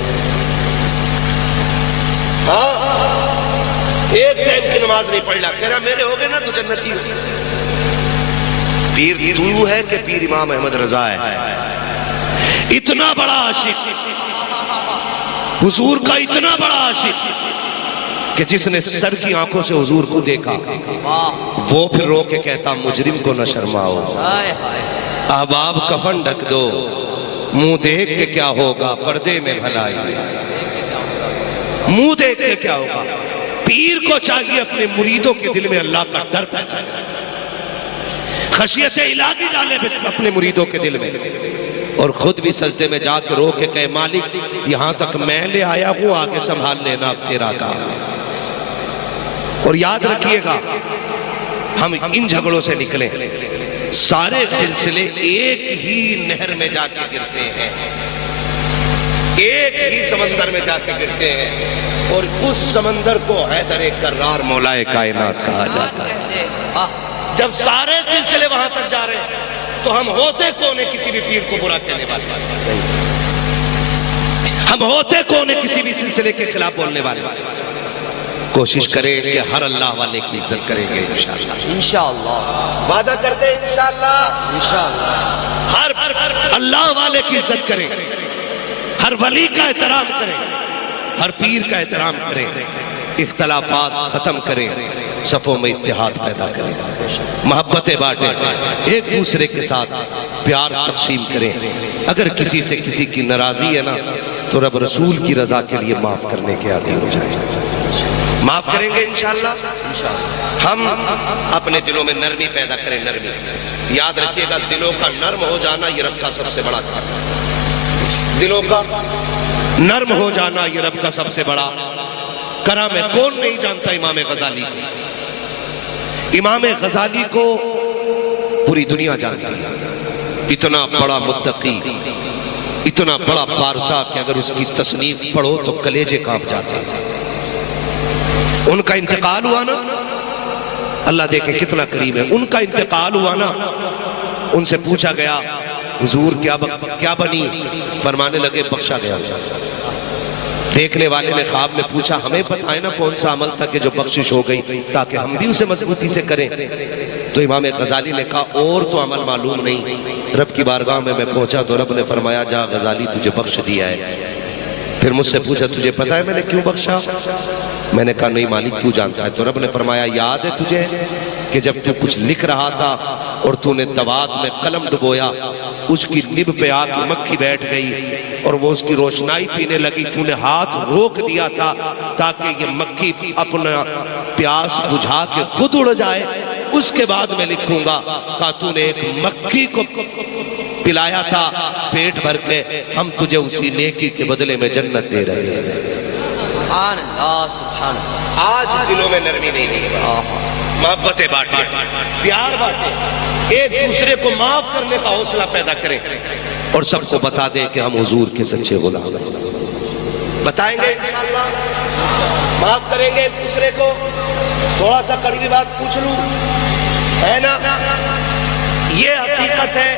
ہاں ایک ٹائم کی نماز نہیں پڑھ رہا، کہہ رہا میرے ہو گئے نا تو جنتی ہو. پیر تو ہے کہ پیر امام احمد رضا ہے؟ اتنا بڑا عاشق حضور کا، اتنا بڑا عاشق کہ جس نے سر کی آنکھوں سے حضور کو دیکھا وہ پھر رو کے کہتا مجرم کو نہ شرماؤ، احباب کفن ڈھک دو، منہ دیکھ کے کیا ہوگا پردے میں بھلائی. منہ دیکھ کے کیا ہوگا؟ پیر کو چاہیے اپنے مریدوں کے دل میں اللہ کا ڈر پیدا کرے، خشیت الہی ڈالے اپنے مریدوں کے دل میں، اور خود بھی سجدے میں جا کے رو کے کہے مالک یہاں تک میں لے آیا ہوں، آگے سنبھال لینا اب تیرا کام. اور یاد رکھیے گا ہم ان جھگڑوں سے نکلیں سارے سلسلے ایک ہی نہر میں جا کے گرتے ہیں، ایک ہی سمندر میں جا کے گرتے ہیں، اور اس سمندر کو حیدر کرار مولائے کائنات کہا جاتا ہے۔ جب سارے سلسلے وہاں تک جا رہے ہیں تو ہم ہوتے کون ہیں کسی بھی پیر کو برا کہنے والے؟ ہم ہوتے کون ہیں کسی بھی سلسلے کے خلاف بولنے والے؟ کوشش کریں کہ ہر اللہ والے کی عزت کریں گے انشاءاللہ۔ انشاءاللہ وعدہ کرتے ہیں انشاءاللہ انشاءاللہ ہر اللہ والے کی عزت کریں، ہر ولی کا احترام کریں، ہر پیر کا احترام کریں، اختلافات ختم کریں، صفوں میں اتحاد پیدا کریں، محبتیں بانٹیں، ایک دوسرے کے ساتھ پیار تقسیم کریں۔ اگر کسی سے کسی کی ناراضی ہے نا تو رب رسول کی رضا کے لیے معاف کرنے کے عادی ہو جائیں، معاف کریں گے انشاءاللہ۔ ہم اپنے دلوں میں نرمی پیدا کریں، نرمی۔ یاد رکھیے گا دلوں کا نرم ہو جانا یہ رب کا سب سے بڑا کام ہے، دلوں کا نرم ہو جانا یہ رب کا سب سے بڑا کرم ہے۔ کون نہیں جانتا امام غزالی کو؟ امام غزالی کو پوری دنیا جانتی ہے، اتنا بڑا متقی، اتنا بڑا بارسا کہ اگر اس کی تصنیف پڑھو تو کلیجے کانپ جاتے ہیں۔ ان کا انتقال ہوا نا، اللہ دیکھیں کتنا قریب ہے، ان کا انتقال ہوا نا، ان سے پوچھا گیا حضور کیا بنی؟ فرمانے لگے بخشا گیا۔ دیکھنے والے نے خواب میں پوچھا ہمیں بتائیں نا کون سا عمل تھا کہ جو بخشش ہو گئی تاکہ ہم بھی اسے مضبوطی سے کریں؟ تو امام غزالی نے کہا اور تو عمل معلوم نہیں۔ رب کی بارگاہ میں پہنچا تو رب نے فرمایا جا غزالی تجھے بخش دیا ہے۔ پھر مجھ سے پوچھا تجھے پتا ہے میں نے کیوں بخشا؟ میں نے کہا نہیں مالک تو جانتا ہے۔ تو رب نے فرمایا یاد ہے تجھے کہ جب تو کچھ لکھ رہا تھا اور تو نے دوات میں قلم ڈبویا، اس کی نب پہ آ کے مکھی بیٹھ گئی اور وہ اس کی روشنائی پینے لگی، تو نے ہاتھ روک دیا تھا تاکہ یہ مکھی اپنا پیاس بجھا کے خود اڑ جائے، اس کے بعد میں لکھوں گا۔ کہا تو نے ایک مکھی کو پلایا تھا پیٹ بھر کے، ہم تجھے اسی نیکی کے بدلے میں جنت دے رہے ہیں۔ سبحان اللہ سبحان اللہ۔ آج دلوں میں نرمی نہیں ہے، محبتیں بانٹیں، پیار بانٹیں، ایک دوسرے کو معاف کرنے کا حوصلہ پیدا کریں، اور سب کو بتا دیں کہ ہم حضور کے سچے غلام ہیں۔ بتائیں گے انشاءاللہ، معاف کریں گے ایک دوسرے کو۔ تھوڑا سا کڑوی بات پوچھ لوں، ہے نا؟ یہ حقیقت ہے۔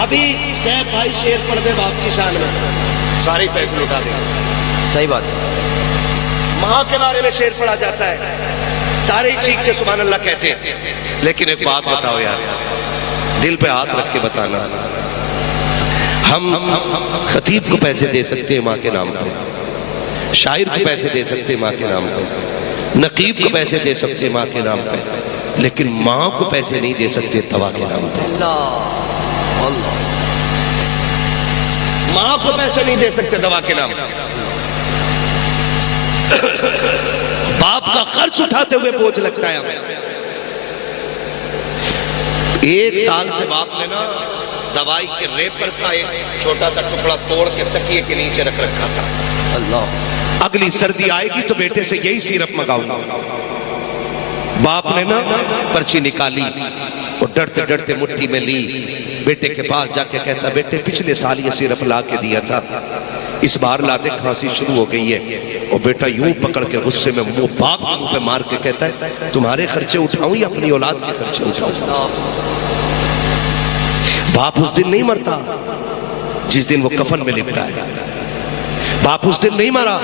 ابھی شیخ بھائی شیر پڑھ دے باپ کی شان میں، ساری پیسے لٹا دیں۔ صحیح بات ہے۔ ماں کے بارے میں شیر پڑھا جاتا ہے، سارے چیخ کے سبحان اللہ کہتے ہیں، لیکن ایک بات بتاؤ یار، دل پہ ہاتھ رکھ کے بتانا، ہم خطیب کو پیسے دے سکتے ہیں ماں کے نام پہ، شاعر کو پیسے دے سکتے ہیں ماں کے نام پہ، نقیب کو پیسے دے سکتے ہیں ماں کے نام پہ، لیکن ماں کو پیسے نہیں دے سکتے دوا کے نام پہ۔ ماں کو پیسے نہیں دے سکتے دوا کے نام پہ۔ باپ کا خرچ اٹھاتے ہوئے بوجھ لگتا ہے ہمیں۔ ایک سال سے باپ نے نا دوائی کے ریپر کا ایک چھوٹا سا ٹکڑا توڑ کے تکیے کے نیچے رکھ رکھا تھا۔ اللہ، اگلی سردی آئے گی تو بیٹے سے یہی سیرپ منگاؤں گا۔ باپ نے نا پرچی نکالی اور ڈرتے ڈرتے مٹھی میں لی، بیٹے کے پاس جا کے کہتا بیٹے پچھلے سال یہ سیرپ لا کے دیا تھا، اس بار لاتے کھانسی شروع ہو گئی ہے۔ اور بیٹا یوں پکڑ کے غصے میں باپ کے منہ پہ مار کے کہتا ہے تمہارے خرچے اٹھاؤں یا اپنی اولاد کے خرچے اٹھاؤں؟ باپ اس دن نہیں مرتا جس دن وہ کفن میں لپٹا ہے، باپ اس دن نہیں مرا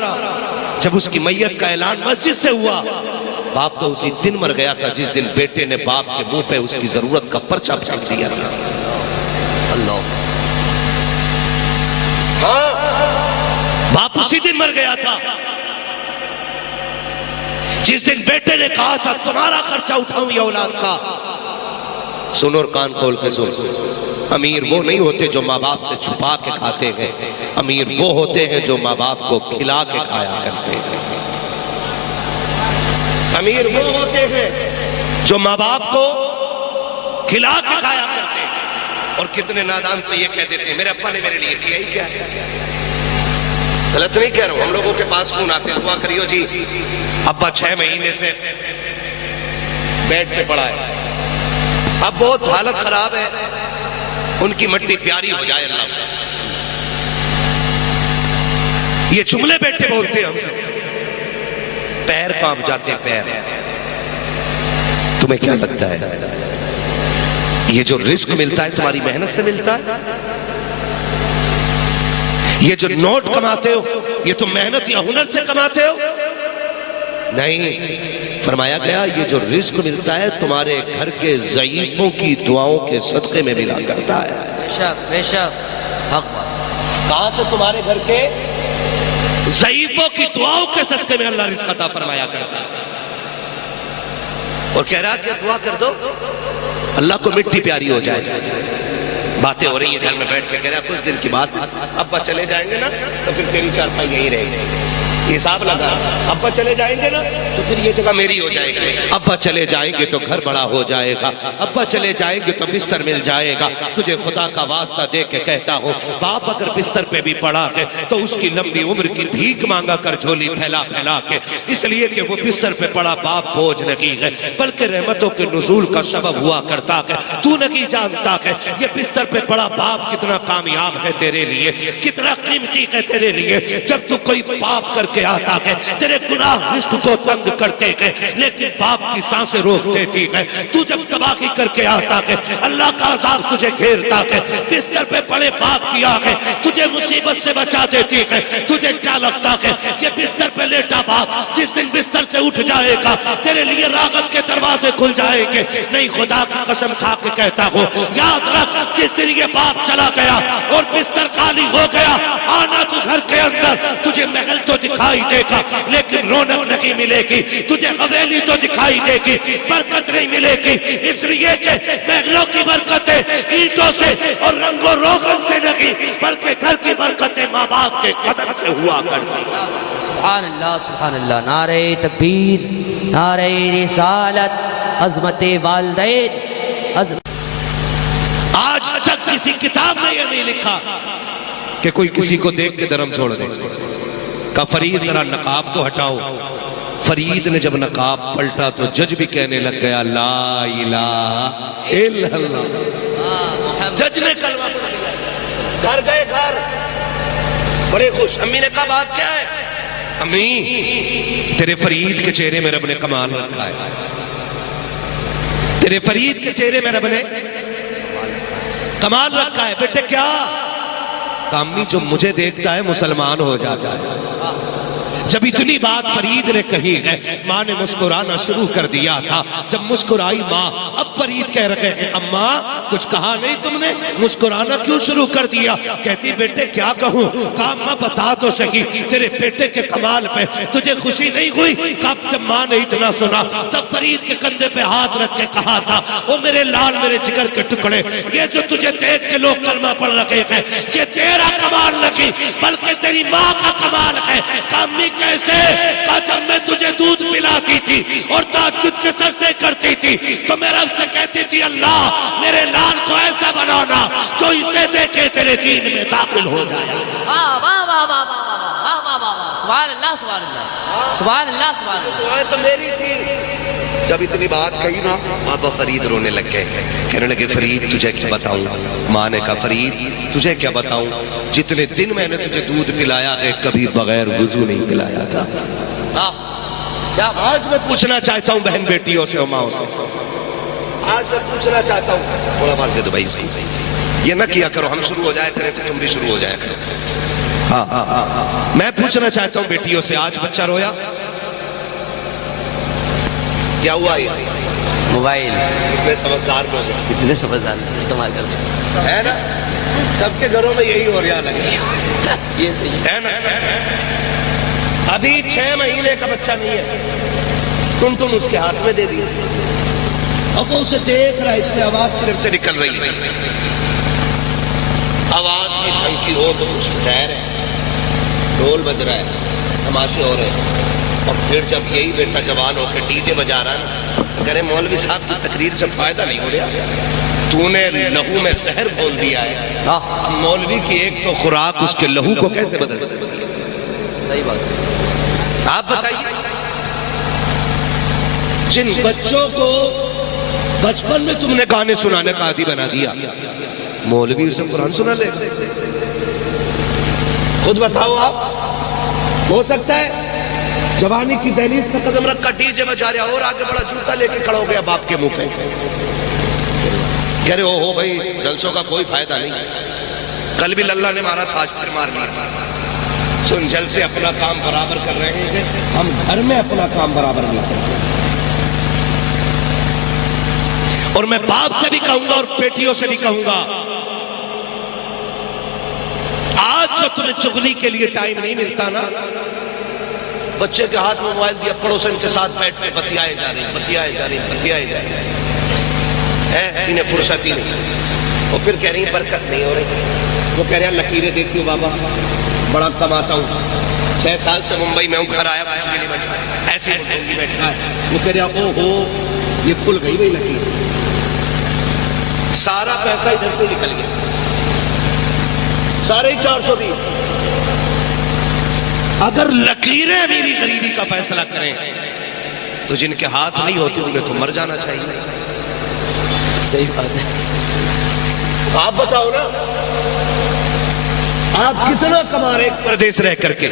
جب اس کی میت کا اعلان مسجد سے ہوا، باپ تو اسی دن مر گیا تھا جس دن بیٹے نے باپ کے منہ پہ اس کی ضرورت کا پرچہ پھینک دیا تھا۔ اللہ، ہاں باپ اسی دن مر گیا تھا جس دن بیٹے نے کہا تھا تمہارا خرچہ اٹھاؤں یا اولاد کا۔ سن اور کان کھول کے سن، امیر وہ نہیں ہوتے جو ماں باپ سے چھپا کے کھاتے ہیں، امیر وہ ہوتے ہیں جو ماں باپ کو کھلا کے کھایا کرتے ہیں۔ امیر وہ ہوتے ہیں جو ماں باپ کو کھلا کے کھایا کرتے ہیں۔ اور کتنے نادان تو یہ کہہ دیتے ہیں میرے ابا نے میرے لیے کیا ہی کیا ہے۔ غلط نہیں کہہ رہا ہوں، ہم لوگوں کے پاس فون آتے ہیں دعا کریو جی ابا 6 مہینے سے بیڈ پہ پڑا ہے، اب بہت حالت خراب ہے، ان کی مٹی پیاری ہو جائے اللہ کو۔ یہ جملے بیٹے بولتے ہیں ہم سے، پیر کانپ جاتے ہیں پیر۔ تمہیں کیا لگتا ہے یہ جو رزق ملتا ہے تمہاری محنت سے ملتا ہے؟ یہ جو نوٹ کماتے ہو یہ تم محنت یا ہنر سے کماتے ہو؟ نہیں، فرمایا گیا یہ جو رزق ملتا ہے تمہارے گھر کے ضعیفوں کی دعاؤں کے صدقے میں ملا کرتا ہے۔ بے شک بے شک، حق بات۔ کہاں سے؟ تمہارے گھر کے ضعیفوں کی دعاؤں کے صدقے میں اللہ رزق عطا فرمایا کرتا ہے۔ اور کہہ رہا کہ دعا کر دو اللہ کو مٹی پیاری ہو جائے۔ باتیں ہو رہی ہیں گھر میں بیٹھ کے، کہہ رہا کچھ دن کی بات، ابا چلے جائیں گے نا تو پھر تیری چارپائی یہی رہے گی۔ حساب لگا، ابا چلے جائیں گے نا تو پھر یہ جگہ میری ہو جائے گی، ابا چلے جائیں گے تو گھر بڑا ہو جائے گا، ابا چلے جائیں گے تو بستر مل جائے گا۔ تجھے خدا کا واسطہ دے کے کہتا ہوں، باپ اگر بستر پہ بھی پڑا ہے تو اس کی لمبی عمر کی بھیک مانگا کر جھولی پھیلا پھیلا کے، اس لیے کہ وہ بستر پہ پڑا باپ بوجھ نہیں ہے بلکہ رحمتوں کے نزول کا سبب ہوا کرتا ہے۔ تو نہیں جانتا کہ یہ بستر پہ پڑا باپ کتنا کامیاب ہے تیرے لیے، کتنا قیمتی ہے تیرے لیے۔ جب تو کوئی پاپ کر کے آتا ہے تیرے گناہ رزق کو تنگ کرتے ہیں لیکن باپ کی سانسیں روک دیتی ہے۔ تو جب تباہی کر کے آتا ہے اللہ کا عذاب تجھے گھیرتا ہے، بستر پہ پڑے باپ کی آنکھیں تجھے مصیبت سے بچا دیتی ہے۔ تجھے کیا لگتا ہے کہ بستر پہ لیٹا باپ جس دن بستر سے اٹھ جائے گا تیرے لیے راحت کے دروازے کھل جائیں گے؟ نہیں، خدا کی قسم کھا کے کہتا ہوں، یاد رکھ جس دن یہ باپ چلا گیا اور بستر خالی ہو گیا، آنا تو گھر کے اندر تجھے محل تو دکھائی دے گا لیکن رونق نہیں ملے گی، تجھے حویلی تو دکھائی دے گی برکت نہیں ملے گی، اس لیے کہ محلوں کی برکتیں اینٹوں سے اور رنگ و روغن سے نہیں بلکہ گھر کی برکتیں ماں باپ کے قدم سے ہوا کرتی۔ سبحان اللہ سبحان اللہ، نعرہ تکبیر، نعرہ رسالت، عظمت والدین، عظمت۔ آج تک کسی کتاب میں یہ نہیں لکھا کہ کوئی کسی کو دیکھ کے درم چھوڑ دے۔ کہا فرید ذرا نقاب تو ہٹاؤ۔ فرید نے جب نقاب پلٹا تو جج بھی کہنے لگ گیا لا الہ الا اللہ۔ جج نے کلمہ پڑھ لیا، گھر گئے گھر بڑے خوش۔ امی نے کہا بات کیا ہے؟ امی تیرے فرید کے چہرے میں رب نے کمال رکھا ہے، تیرے فرید کے چہرے میں رب نے کمال رکھا ہے۔ بیٹے کیا؟ امی جو مجھے دیکھتا ہے مسلمان ہو جاتا ہے۔ جب اتنی بات فرید نے کہی ہے ماں نے مسکرانا شروع کر دیا تھا۔ جب مسکرائی ماں، اب فرید کہہ رہے ہیں اماں کچھ کہا نہیں تم نے، مسکرانا کیوں شروع کر دیا؟ کہتی بیٹے کیا کہوں؟ کہا اماں بتا تو سکی تیرے بیٹے کے کمال پہ تجھے خوشی نہیں ہوئی؟ کہا جب ماں نے اتنا سنا تب فرید کے کندھے پہ ہاتھ رکھ کے کہا تھا او میرے لال میرے جگر کے ٹکڑے، یہ جو تجھے دیکھ کے لوگ کلمہ پڑھ رہے ہیں یہ تیرا کمال نہیں بلکہ تیری ماں کا کمال ہے۔ کہا امی کیسے؟ کہا جب میں تجھے دودھ پلاتی تھی اور تہجد کے سجدے کرتی تھی تو میں رب سے کہتی تھی اللہ میرے لال کو ایسا بنانا جو اسے دیکھے تیرے دین میں داخل ہو جائے۔ واہ واہ واہ واہ واہ واہ واہ واہ، سبحان اللہ سبحان اللہ سبحان اللہ سبحان اللہ۔ دعائیں تو میری تھی۔ جب اتنی بات کہی نا ابا فرید رونے لگ گئے، کہنے لگے فرید تجھے کیا بتاؤں؟ ماں نے کہا فرید تجھے کیا بتاؤں، جتنے دن میں نے تجھے دودھ پلایا ہے کبھی بغیر وضو نہیں پلایا تھا۔ آج میں پوچھنا چاہتا ہوں بہن بیٹیوں سے اور ماں سے، آج میں پوچھنا چاہتا ہوں، تھوڑا بار دے دو بھائی اس کو، یہ نہ کیا کرو ہم شروع ہو جائے کریں تو تم بھی شروع ہو جائے کرو۔ میں پوچھنا چاہتا ہوں بیٹیوں سے، آج بچہ رویا کیا ہوا؟ یہ موبائل کتنے سمجھدار لوگ ہیں، کتنے سمجھدار استعمال کرتے ہے نا؟ سب کے گھروں میں یہی ہو رہا لگے یہ صحیح ہے نا؟ ابھی 6 مہینے کا بچہ نہیں ہے، تم اس کے ہاتھ میں دے دیے، اب وہ اسے دیکھ رہا ہے، اس میں آواز طرف سے نکل رہی ہے، آواز کی ٹھنکی ہو تو کچھ خیر ہے، ڈھول بج رہا ہے، تماشے ہو رہے ہیں، اور پھر جب یہی بیٹا جوان ہو کے ڈی جے بجا رہا ہے کہہ رہے مولوی صاحب کی تقریر سے فائدہ نہیں ہو رہا، تو نے لہو میں زہر گھول دیا ہے، اب مولوی کی ایک تو خوراک اس کے لہو کو کیسے بدل سکتے؟ صحیح بات۔ آپ بتائیے جن بچوں کو بچپن میں تم نے گانے سنانے کا عادی بنا دیا، مولوی اسے قرآن سنا لے. خود بتاؤ آپ، ہو سکتا ہے جوانی کی دہلیز پہ قدم رکھ کر ڈی جے بجا رہا اور آگے بڑا جوتا لے کے کھڑا ہو گیا باپ کے منہ پہ، کہہ رہے ہو بھائی جلسوں کا کوئی فائدہ نہیں، کل بھی للہ نے مارا تھا آج پھر مار لیا. سن، جلسے اپنا کام برابر کر رہے ہیں، ہم گھر میں اپنا کام برابر نہیں کر رہے. اور میں باپ سے بھی کہوں گا اور بیٹیوں سے بھی کہوں گا، آج جو تمہیں چغلی کے لیے ٹائم نہیں ملتا نا، بچے کے ہاتھ میں موبائل دیا، پڑوسن کے ساتھ بیٹھ کے بتیائے جا رہی ہیں، انہیں فرصت ہی نہیں. اور پھر کہہ رہی ہیں برکت نہیں ہو رہی. وہ کہہ رہے ہیں لکیریں دیکھتی ہوں بابا، بڑا کماتا ہوں، 6 سال سے ممبئی میں ہوں، گھر آیا کچھ بھی نہیں بچا، ایسے ہی بیٹھا ہے. وہ کہہ رہا او ہو یہ کھل گئی بھائی لکیر، سارا پیسہ ادھر سے نکل گیا، سارے 420. اگر لکیریں میری غریبی کا فیصلہ کریں تو جن کے ہاتھ نہیں ہوتے انہیں تو مر جانا چاہیے. صحیح بات ہے. آپ بتاؤ نا، آپ کتنا کما رہے پردیس رہ کر کے،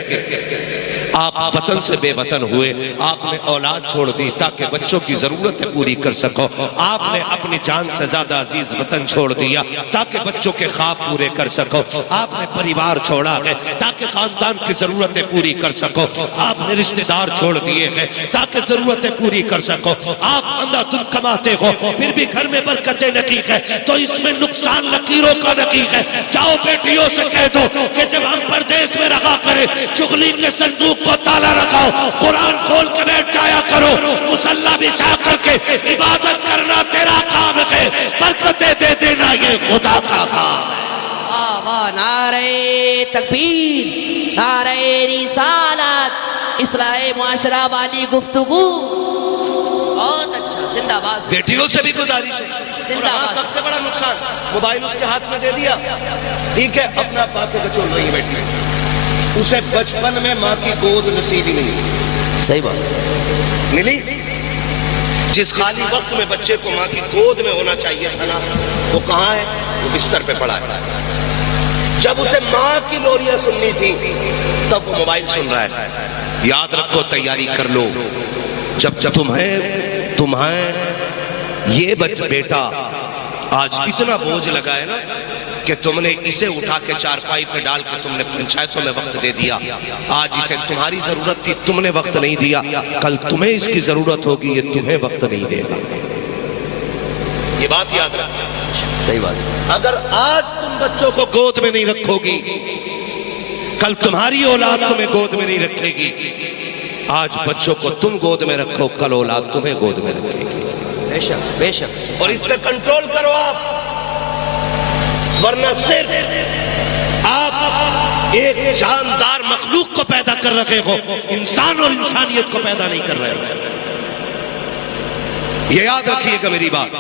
آپ وطن سے بے وطن ہوئے، آپ نے اولاد چھوڑ دی تاکہ بچوں کی ضرورتیں پوری کر سکو، آپ نے اپنی جان سے زیادہ عزیز وطن چھوڑ دیا تاکہ بچوں کے خواب پورے کر سکو، آپ نے پریوار چھوڑا ہے تاکہ خاندان کی ضرورتیں پوری کر سکو، آپ نے رشتہ دار چھوڑ دیے ہیں تاکہ ضرورتیں پوری کر سکو. آپ اندھا دن کماتے ہو پھر بھی گھر میں برکتیں نقیق ہے، تو اس میں نقصان لکیروں کا نقیق ہے. جاؤ بیٹیوں سے کہہ دو کہ جب ہم پردیس میں رہا کریں چغلی کے صندوق کو تالا رکھاؤ، قرآن کھول کے بیٹھ جایا کرو، مصلی بچھا کر کے عبادت کرنا تیرا کام ہے، برکتیں دے دینا یہ خدا کا کام ہے. واہ، نعرہ تکبیر، نعرہ رسالت، اصلاح معاشرہ والی گفتگو. بہت اچھا، زندہ باد. بیٹیوں سے بھی گزارش ہے. زندہ باد. سب سے بڑا نقصان موبائل اس کے ہاتھ میں دے دیا، ٹھیک ہے اپنا باتیں بچول رہی بیٹی، اسے بچپن میں ماں کی گود نصیب ہی نہیں. صحیح بات ملی. جس خالی وقت میں بچے کو ماں کی گود میں ہونا چاہیے تھا نا، وہ کہاں ہے؟ وہ بستر پہ پڑا ہے. جب اسے ماں کی لوریاں سننی تھی تب وہ موبائل سن رہا ہے. یاد رکھو، تیاری کر لو، جب تمہیں یہ بیٹا آج اتنا بوجھ لگا ہے نا کہ تم نے اسے اٹھا کے چارپائی پہ ڈال کے تم نے پنچایتوں میں وقت دے دیا. آج اسے تمہاری ضرورت تھی، تم نے وقت نہیں دیا، کل تمہیں اس کی ضرورت ہوگی، یہ تمہیں وقت نہیں دے گا. یہ بات یاد رکھنا. صحیح بات. اگر آج تم بچوں کو گود میں نہیں رکھو گی، کل تمہاری اولاد تمہیں گود میں نہیں رکھے گی. آج بچوں کو تم گود میں رکھو، کل اولاد تمہیں گود میں رکھے گی. بے شک بے شک. اور اس پہ کنٹرول کرو آپ، ورنہ صرف آپ ایک جاندار مخلوق کو پیدا کر رہے ہو، انسان اور انسانیت کو پیدا نہیں کر رہے ہو. یہ یاد رکھیے گا میری بات.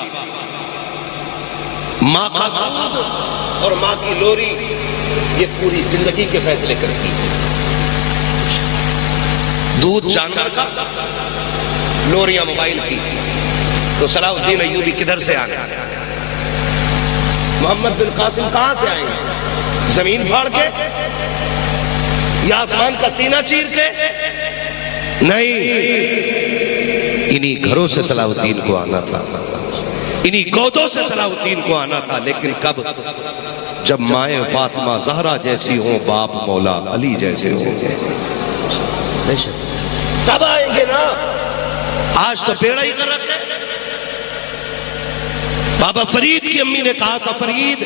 ماں کا دودھ اور ماں کی لوری یہ پوری زندگی کے فیصلے کرتی ہے. دودھ جانور کا، لوریاں موبائل کی. تو صلاح الدین ایوبی کدھر سے آنے؟ محمد بن قاسم کہاں سے آئیں گے؟ زمین پھاڑ کے یا آسمان کا سینہ چیر کے؟ نہیں، انہی گھروں سے صلاح الدین کو آنا تھا، انہی گودوں سے صلاح الدین کو آنا تھا. لیکن کب؟ جب مائیں فاطمہ زہرا جیسی ہوں، باپ مولا علی جیسے ہوں، تب آئیں گے نا. آج تو بیڑا ہی کر رکھے. بابا فرید کی امی نے کہا تھا، فرید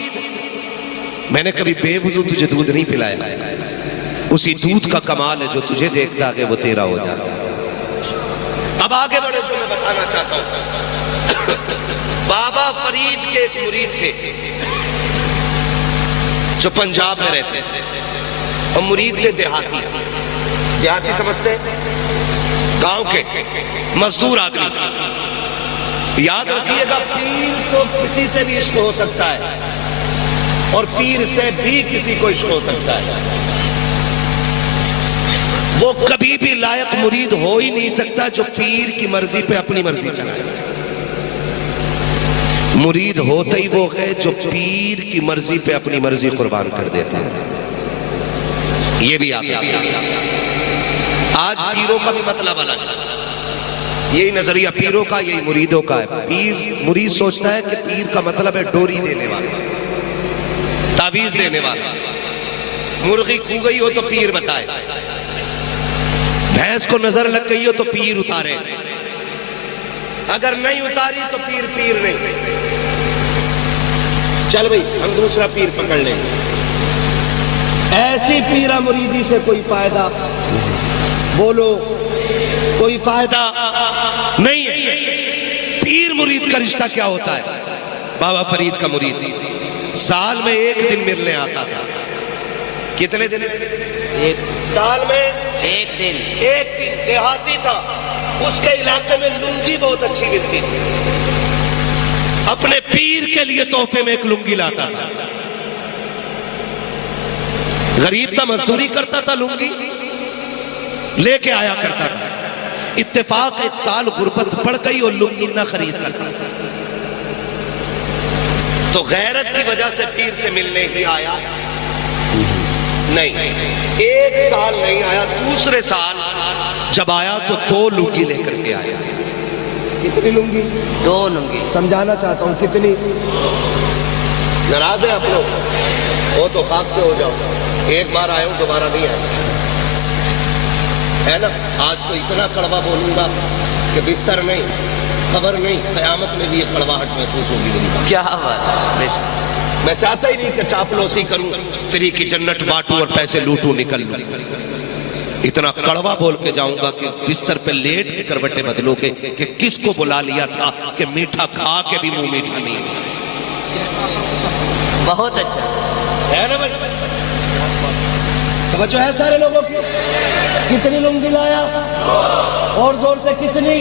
میں نے کبھی بے وضو تجھے دودھ نہیں پلایا، اسی دودھ کا کمال ہے جو تجھے دیکھتا ہے وہ تیرا ہو جاتا ہے. اب آگے بڑھے جو میں بتانا چاہتا ہوں. بابا فرید کے ایک مرید تھے جو پنجاب میں رہتے تھے، اور مرید تھے دیہاتی. دیہاتی سمجھتے؟ گاؤں کے مزدور آدمی. یاد رکھیے گا، پیر کو کسی سے بھی عشق ہو سکتا ہے اور پیر سے بھی کسی کو عشق ہو سکتا ہے. وہ کبھی بھی لائق مرید ہو ہی نہیں سکتا جو پیر کی مرضی پہ اپنی مرضی چلائے. مرید ہوتا ہی وہ ہے جو پیر کی مرضی پہ اپنی مرضی قربان کر دیتا ہے. یہ بھی آپ آج پیروں کا بھی مطلب الگ ہے. یہی نظریہ پیروں کا، یہی مریدوں کا ہے. مرید سوچتا ہے کہ پیر کا مطلب ہے ڈوری دینے والا، تعویذ دینے والا. مرغی کھو گئی ہو تو پیر بتائے، بھینس کو نظر لگ گئی ہو تو پیر اتارے، اگر نہیں اتاری تو پیر نہیں. چل بھئی ہم دوسرا پیر پکڑ لیں گے. ایسی پیرا مریدی سے کوئی فائدہ، بولو کوئی فائدہ نہیں ہے. پیر مرید کا رشتہ کیا ہوتا ہے؟ بابا فرید کا مرید سال میں ایک دن ملنے آتا تھا. کتنے دن؟ ایک سال میں ایک دن. ایک دن. دیہاتی تھا، اس کے علاقے میں لنگی بہت اچھی ملتی تھی. اپنے پیر کے لیے تحفے میں ایک لنگی لاتا تھا. غریب تھا، مزدوری کرتا تھا، لنگی لے کے آیا کرتا تھا. اتفاق ایک سال غربت پڑ گئی اور لنگی نہ خرید سکا تو غیرت کی وجہ سے پیر سے ملنے ہی آیا نہیں. ایک سال نہیں آیا، دوسرے سال جب آیا تو 2 لنگی لے کر کے آیا. کتنی لنگی؟ 2 لنگی. سمجھانا چاہتا ہوں کتنی. ناراض ہیں آپ لوگ؟ وہ تو خواب سے ہو جاؤ. ایک بار آئے ہوں دوبارہ نہیں آئے ہے نا. آج تو اتنا کڑوا بولوں گا کہ بستر نہیں، خبر نہیں، قیامت میں بھی یہ کڑواہٹ محسوس ہوگی میری. کیا بات ہے. میں چاہتا ہی نہیں کہ چاپلوسی کروں، فری کی جنت بانٹوں اور پیسے لوٹوں نکل لوں. اتنا کڑوا بول کے جاؤں گا کہ بستر پہ لیٹ کے کروٹیں بدلو گے کہ کس کو بلا لیا تھا کہ میٹھا کھا کے بھی منہ میٹھا نہیں. بہت اچھا ہے نا بھائی؟ توجہ ہے سارے لوگوں کی؟ کتنی لنگی لایا؟ اور زور سے کتنی؟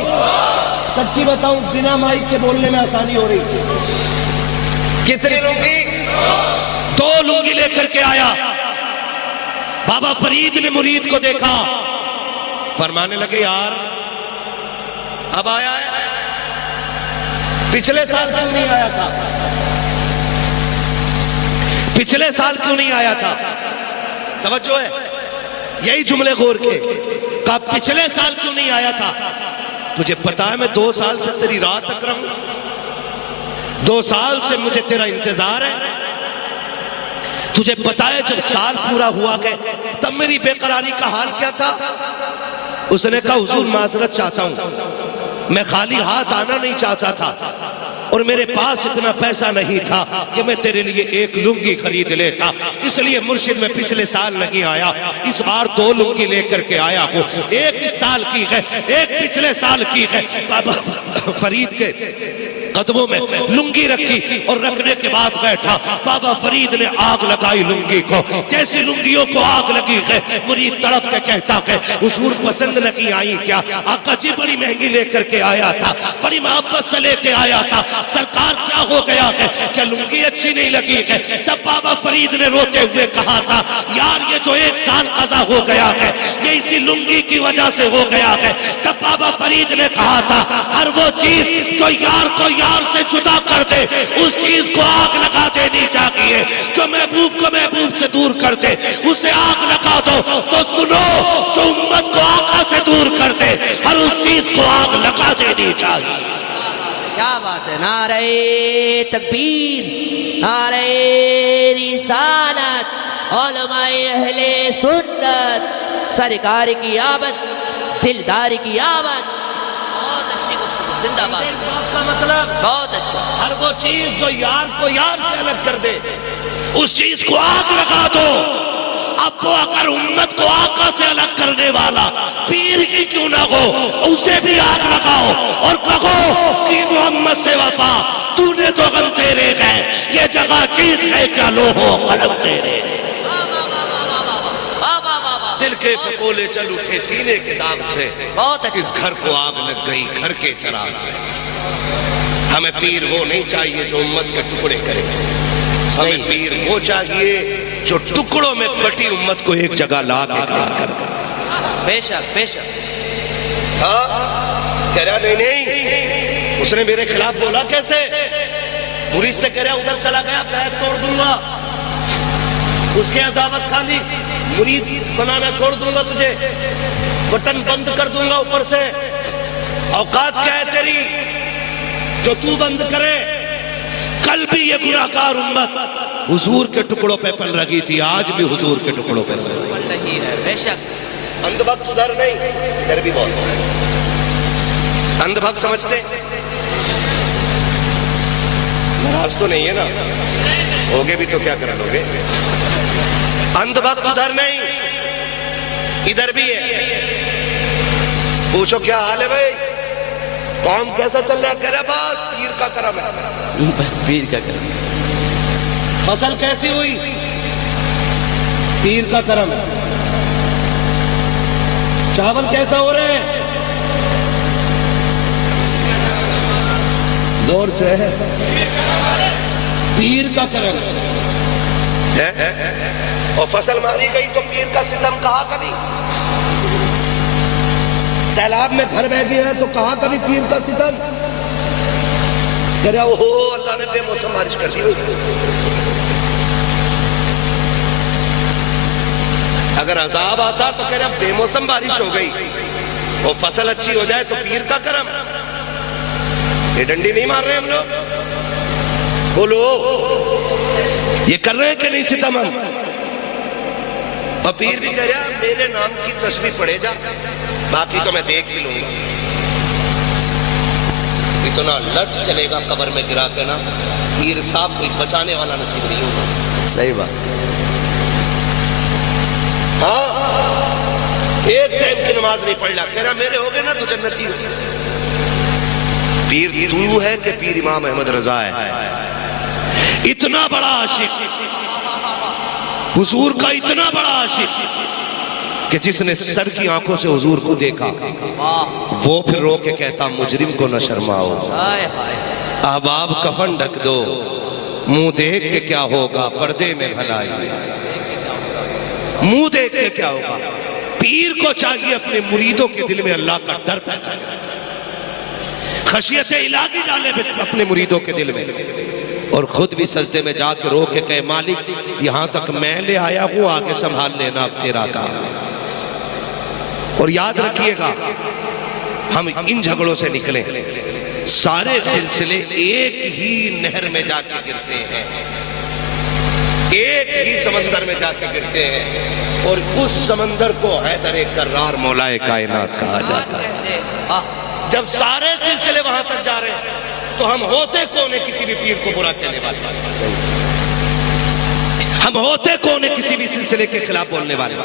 سچی بتاؤں بنا مائک کے بولنے میں آسانی ہو رہی تھی. کتنی لنگی؟ 2 لنگی لے کر کے آیا. بابا فرید نے مرید کو دیکھا، فرمانے لگے یار اب آیا ہے، پچھلے سال کیوں نہیں آیا تھا؟ پچھلے سال کیوں نہیں آیا تھا؟ توجہ ہے، یہی جملے غور کے. کہا پچھلے سال کیوں نہیں آیا تھا؟ تجھے پتا ہے میں 2 سال سے تیری رات تک رہوں، 2 سال سے مجھے تیرا انتظار ہے. تجھے پتا ہے جب سال پورا ہوا گئے تب میری بے قراری کا حال کیا تھا؟ اس نے کہا حضور معذرت چاہتا ہوں، میں خالی ہاتھ آنا نہیں چاہتا تھا اور میرے پاس اتنا پیسہ نہیں تھا کہ میں تیرے لیے 1 لنگی خرید لیتا، اس لیے مرشد میں پچھلے سال نہیں آیا، اس بار 2 لنگی لے کر کے آیا ہوں. 1 اس سال کی ہے، 1 پچھلے سال کی ہے. بابا فرید کے قدموں میں لنگی رکھی اور رکھنے کے بعد بیٹھا. بابا فرید نے آگ لگائی لنگی کو. جیسی لنگیوں کو آگ لگی ہے مرید تڑپ کے کہتا ہے حضور پسند نہیں آئی کیا؟ آقا جی بڑی مہنگی لے کر کے آیا تھا، بڑی محبت سے لے کے آیا تھا، سرکار کیا ہو گیا ہے؟ کیا لنگی اچھی نہیں لگی ہے؟ تب بابا فرید نے روتے ہوئے کہا تھا یار یہ جو 1 سال قضا ہو گیا ہے یہ اسی لنگی کی وجہ سے ہو گیا ہے. تب بابا فرید نے کہا تھا ہر وہ چیز جو یار کو یار سے جدا کر دے اس چیز کو آگ لگا دینی چاہیے، جو محبوب کو محبوب سے دور کر دے اسے آگ لگا دو. تو سنو، جو امت کو آقا سے دور کر دے ہر اس چیز کو آگ لگا دینی چاہیے. کیا بات ہے. نعرہ تکبیر، نعرہ رسالت، علماء اہل سنت، سرکار کی آمد، دلدار کی آمد. بہت اچھی گفتگو، زندہ باد. مطلب بہت اچھا. ہر وہ چیز جو یار کو یار سے الگ کر دے اس چیز کو آگ لگا دو. اب وہ اگر امت کو آقا سے الگ کرنے والا پیر ہی کیوں نہ ہو اسے بھی آگ لگاؤ اور کہو کہ محمد سے وفا، تو نے تو غم تیرے گئے، یہ جگہ چیز ہے کیا لوہو قلم تیرے. دل کے پھپولے چل اٹھے سینے کے داغ سے، بہت اچھا. اس گھر کو آگ لگ گئی گھر کے چراغ سے. ہمیں پیر وہ نہیں چاہیے جو امت کے ٹکڑے کرے، ہمیں پیر وہ چاہیے جو ٹکڑوں میں بٹی امت کو ایک جگہ لا کے کھڑا کر دے. بے شک بے شک. ہاں کہہ رہا نہیں اس نے میرے خلاف بولا کیسے؟ مرید سے کہہ رہا ادھر چلا گیا بیعت توڑ دوں گا، اس کے عداوت کھا لی، مرید بنانا چھوڑ دوں گا تجھے، بٹن بند کر دوں گا اوپر سے، اوقات کیا ہے تیری جو تو بند کرے۔ کل بھی یہ گناہگار امت حضور کے ٹکڑوں پہ پل رہی تھی، آج بھی حضور کے ٹکڑوں پہ پل رہی ہے، بے شک۔ اندھ بھکت ادھر نہیں، ادھر بھی بہت اندھ بھکت سمجھتے ناراض تو نہیں ہے نا، ہوگے بھی تو کیا کر لو گے۔ اندھ بھکت ادھر نہیں ادھر بھی ہے، پوچھو کیا حال ہے بھائی، کام کیسا چل رہا ہے؟ کہہ رہا بس پیر کا کرم ہے، بس پیر کا کرم۔ فصل کیسی ہوئی؟ پیر کا کرم ہے۔ چاول کیسا ہو رہے ہیں؟ زور سے ہے، پیر کا کرم ہے۔ اور فصل ماری گئی تو پیر کا ستم کہا کبھی؟ سیلاب میں گھر بہ گیا ہے تو کہا کبھی پیر کا ستم؟ کہہ رہا اوہ اللہ نے بے موسم بارش کر دی ہوئی۔ اگر عذاب آتا تو کہہ رہا بے موسم بارش ہو گئی، اور فصل اچھی ہو جائے تو پیر کا کرم۔ یہ ڈنڈی نہیں مار رہے ہم لوگ؟ بولو یہ کر رہے ہیں کہ نہیں ستم ہم؟ اور پیر بھی کہہ رہا میرے نام کی تسبیح پڑھے جا، باقی تو میں دیکھ بھی لوں گا۔ اتنا لٹ چلے گا قبر میں گرا کے نا، پیر صاحب کوئی بچانے والا نصیب نہیں ہوگا۔ صحیح بات۔ ہاں ایک ٹائم کی نماز نہیں پڑھ لا، کہہ رہا میرے ہوگے نا تو جنتی ہو۔ پیر تو ہے کہ پیر امام احمد رضا ہے؟ اتنا بڑا عاشق، حضور کا اتنا بڑا عاشق کہ جس نے سر کی آنکھوں سے حضور کو دیکھا وہ پھر رو کے کہتا مجرم کو نہ شرماؤ، احباب کفن ڈھک دو، منہ دیکھ کے کیا ہوگا پردے میں بھلائی، منہ دیکھ کے کیا ہوگا۔ پیر کو چاہیے اپنے مریدوں کے دل میں اللہ کا ڈر پیدا کرے، خشیت الہی ڈالے اپنے مریدوں کے دل میں، اور خود بھی سجدے میں جا کے رو کے کہے مالک یہاں تک میں لے آیا ہوں، آگے سنبھال لینا اب تیرا کام۔ اور یاد رکھیے گا ہم ان جھگڑوں سے نکلیں، سارے سلسلے ایک ہی نہر میں جا کے گرتے ہیں، ایک ہی سمندر میں جا کے گرتے ہیں، اور اس سمندر کو حیدر کرار مولائے کائنات کہا جاتا ہے۔ جب سارے سلسلے وہاں تک جا رہے ہیں تو ہم ہوتے کون ہیں کسی بھی پیر کو برا کہنے والے؟ ہم ہوتے کون ہیں کسی بھی سلسلے کے خلاف بولنے والے؟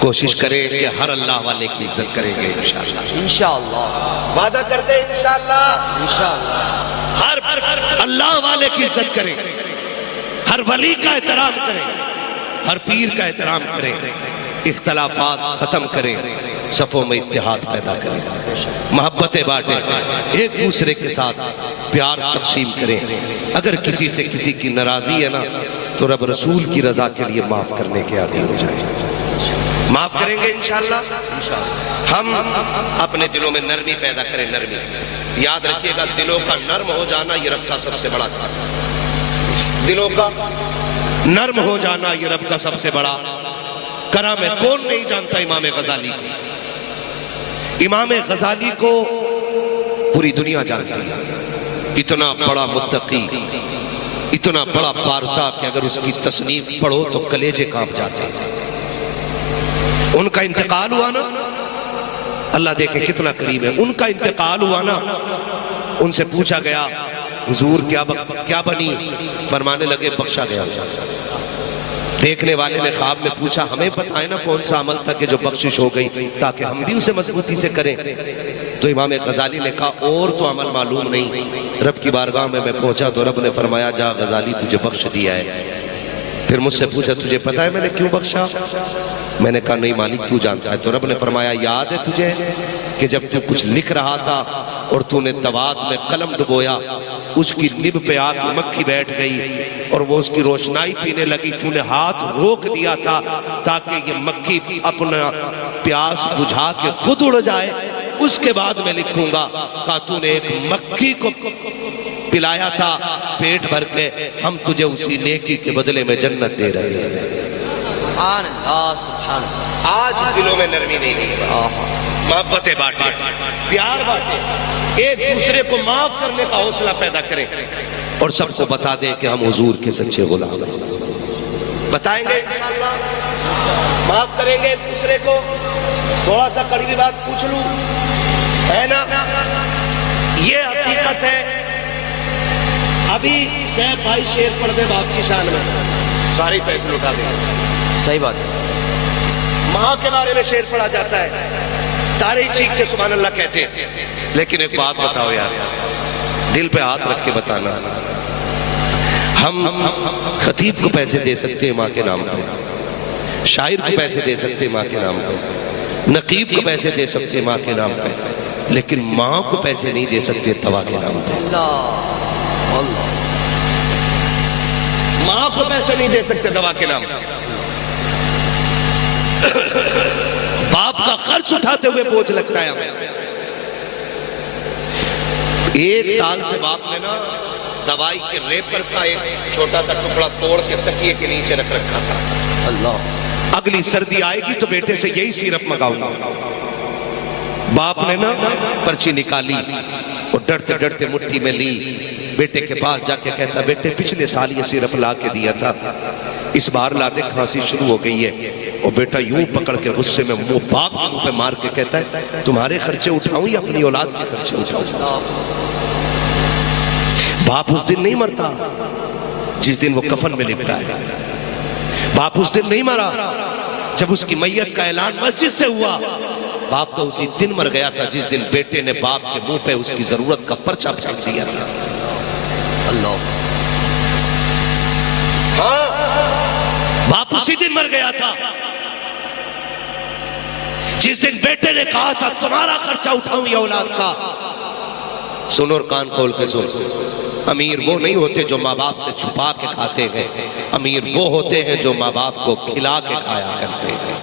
کوشش کریں کہ ہر اللہ والے کی عزت کریں گے انشاءاللہ۔ انشاءاللہ وعدہ کرتے ہیں انشاءاللہ، انشاءاللہ ہر اللہ والے کی عزت کریں، ہر ولی کا احترام کریں، ہر پیر کا احترام کریں، اختلافات ختم کریں، صفوں میں اتحاد پیدا کریں، محبتیں بانٹیں، ایک دوسرے کے ساتھ پیار تقسیم کریں۔ اگر کسی سے کسی کی ناراضی ہے نا تو رب رسول کی رضا کے لیے معاف کرنے کے عادی ہو جائیں، معاف کریں گے انشاءاللہ۔ ہم اپنے دلوں میں نرمی پیدا کریں، نرمی۔ یاد رکھیے گا دلوں کا نرم ہو جانا یہ رب کا سب سے بڑا کام ہے، دلوں کا نرم ہو جانا یہ رب کا سب سے بڑا کرم ہے۔ کون نہیں جانتا امام غزالی کو؟ امام غزالی کو پوری دنیا جانتی ہے، اتنا بڑا متقی، اتنا بڑا پارسا کہ اگر اس کی تصنیف پڑھو تو کلیجے کانپ جاتے ہیں۔ ان کا انتقال ہوا نا، اللہ دیکھیں کتنا قریب ہے، ان کا انتقال ہوا نا، ان سے پوچھا گیا حضور کیا بنی؟ فرمانے لگے بخشا گیا۔ دیکھنے والے نے خواب میں پوچھا ہمیں بتائیں نا کون سا عمل تھا کہ جو بخشش ہو گئی تاکہ ہم بھی اسے مضبوطی سے کریں۔ تو امام غزالی نے کہا اور تو عمل معلوم نہیں، رب کی بارگاہ میں پہنچا تو رب نے فرمایا جا غزالی تجھے بخش دیا ہے۔ پھر مجھ سے پوچھا تجھے پتا ہے میں نے کیوں بخشا؟ میں نے کہا نہیں مالک کیوں جانتا ہے؟ تو رب نے فرمایا یاد ہے تجھے کہ جب تو کچھ لکھ رہا تھا اور تو نے دوات میں قلم ڈبویا، اس کی نب پہ آ کے مکھی بیٹھ گئی اور وہ اس کی روشنائی پینے لگی، تو نے ہاتھ روک دیا تھا تاکہ یہ مکھی اپنا پیاس بجھا کے خود اڑ جائے، اس کے بعد میں لکھوں گا۔ کہا تو نے ایک مکھی کو پلایا تھا پیٹ بھر کے، ہم تجھے اسی نیکی کے بدلے میں جنت دے رہے ہیں۔ سبحان اللہ سبحان اللہ۔ آج دلوں میں نرمی نہیں ہے، محبتیں بانٹیں، پیار بانٹیں، ایک دوسرے کو معاف کرنے کا حوصلہ پیدا کریں، اور سب کو بتا دیں کہ ہم حضور کے سچے غلام ہیں۔ بتائیں گے انشاءاللہ، معاف کریں گے ایک دوسرے کو۔ تھوڑا سا کڑوی بات پوچھ لوں، ہے نا؟ یہ حقیقت ہے۔ ابھی شیخ بھائی شیر پڑھ دے باپ کی شان میں، ساری پیسے لٹا دیں۔ صحیح بات ہے۔ ماں کے بارے میں شیر پڑھا جاتا ہے، سارے ہی چیخ کے سبحان اللہ کہتے ہیں، لیکن ایک بات بتاؤ یار، دل پہ ہاتھ رکھ کے بتانا، ہم خطیب کو پیسے دے سکتے ہیں ماں کے نام پہ، شاعر کو پیسے دے سکتے ہیں ماں کے نام پہ، نقیب کو پیسے دے سکتے ہیں ماں کے نام پہ، لیکن ماں کو پیسے نہیں دے سکتے دوا کے نام پہ۔ اللہ اللہ۔ ماں کو پیسے نہیں دے سکتے دوا کے نام پہ۔ باپ کا خرچ اٹھاتے ہوئے بوجھ لگتا ہے ہمیں۔ ایک سال سے باپ نے نا دوائی کے ریپر کا ایک چھوٹا سا ٹکڑا توڑ کے تکیے کے نیچے رکھ رکھا تھا۔ اللہ، اگلی سردی آئے گی تو بیٹے سے یہی سیرپ منگاؤں گا۔ باپ نے نا پرچی نکالی اور ڈرتے ڈرتے مٹھی میں لی، بیٹے کے پاس جا کے کہتا، بیٹے پچھلے سال یہ سیرپ لا کے دیا تھا، اس بار لاتے کھانسی شروع ہو گئی ہے۔ اور بیٹا یوں پکڑ کے غصے میں باپ کے منہ پہ مار کے کہتا ہے، تمہارے خرچے اٹھاؤں یا اپنی اولاد کے خرچے اٹھاؤں؟ باپ اس دن نہیں مرتا جس دن وہ کفن میں لپٹا ہے، باپ اس دن نہیں مرا جب اس کی میت کا اعلان مسجد سے ہوا، باپ تو اسی دن مر گیا تھا جس دن بیٹے نے باپ کے منہ پہ اس کی ضرورت کا پرچہ پھینک دیا تھا۔ اللہ، ہاں، باپ اسی دن مر گیا تھا جس دن بیٹے نے کہا تھا تمہارا خرچہ اٹھاؤں یا اولاد کا۔ سن اور کان کھول کے سن، امیر وہ نہیں ہوتے جو ماں باپ سے چھپا کے کھاتے ہیں، امیر وہ ہوتے ہیں جو ماں باپ کو کھلا کے کھایا کرتے ہیں۔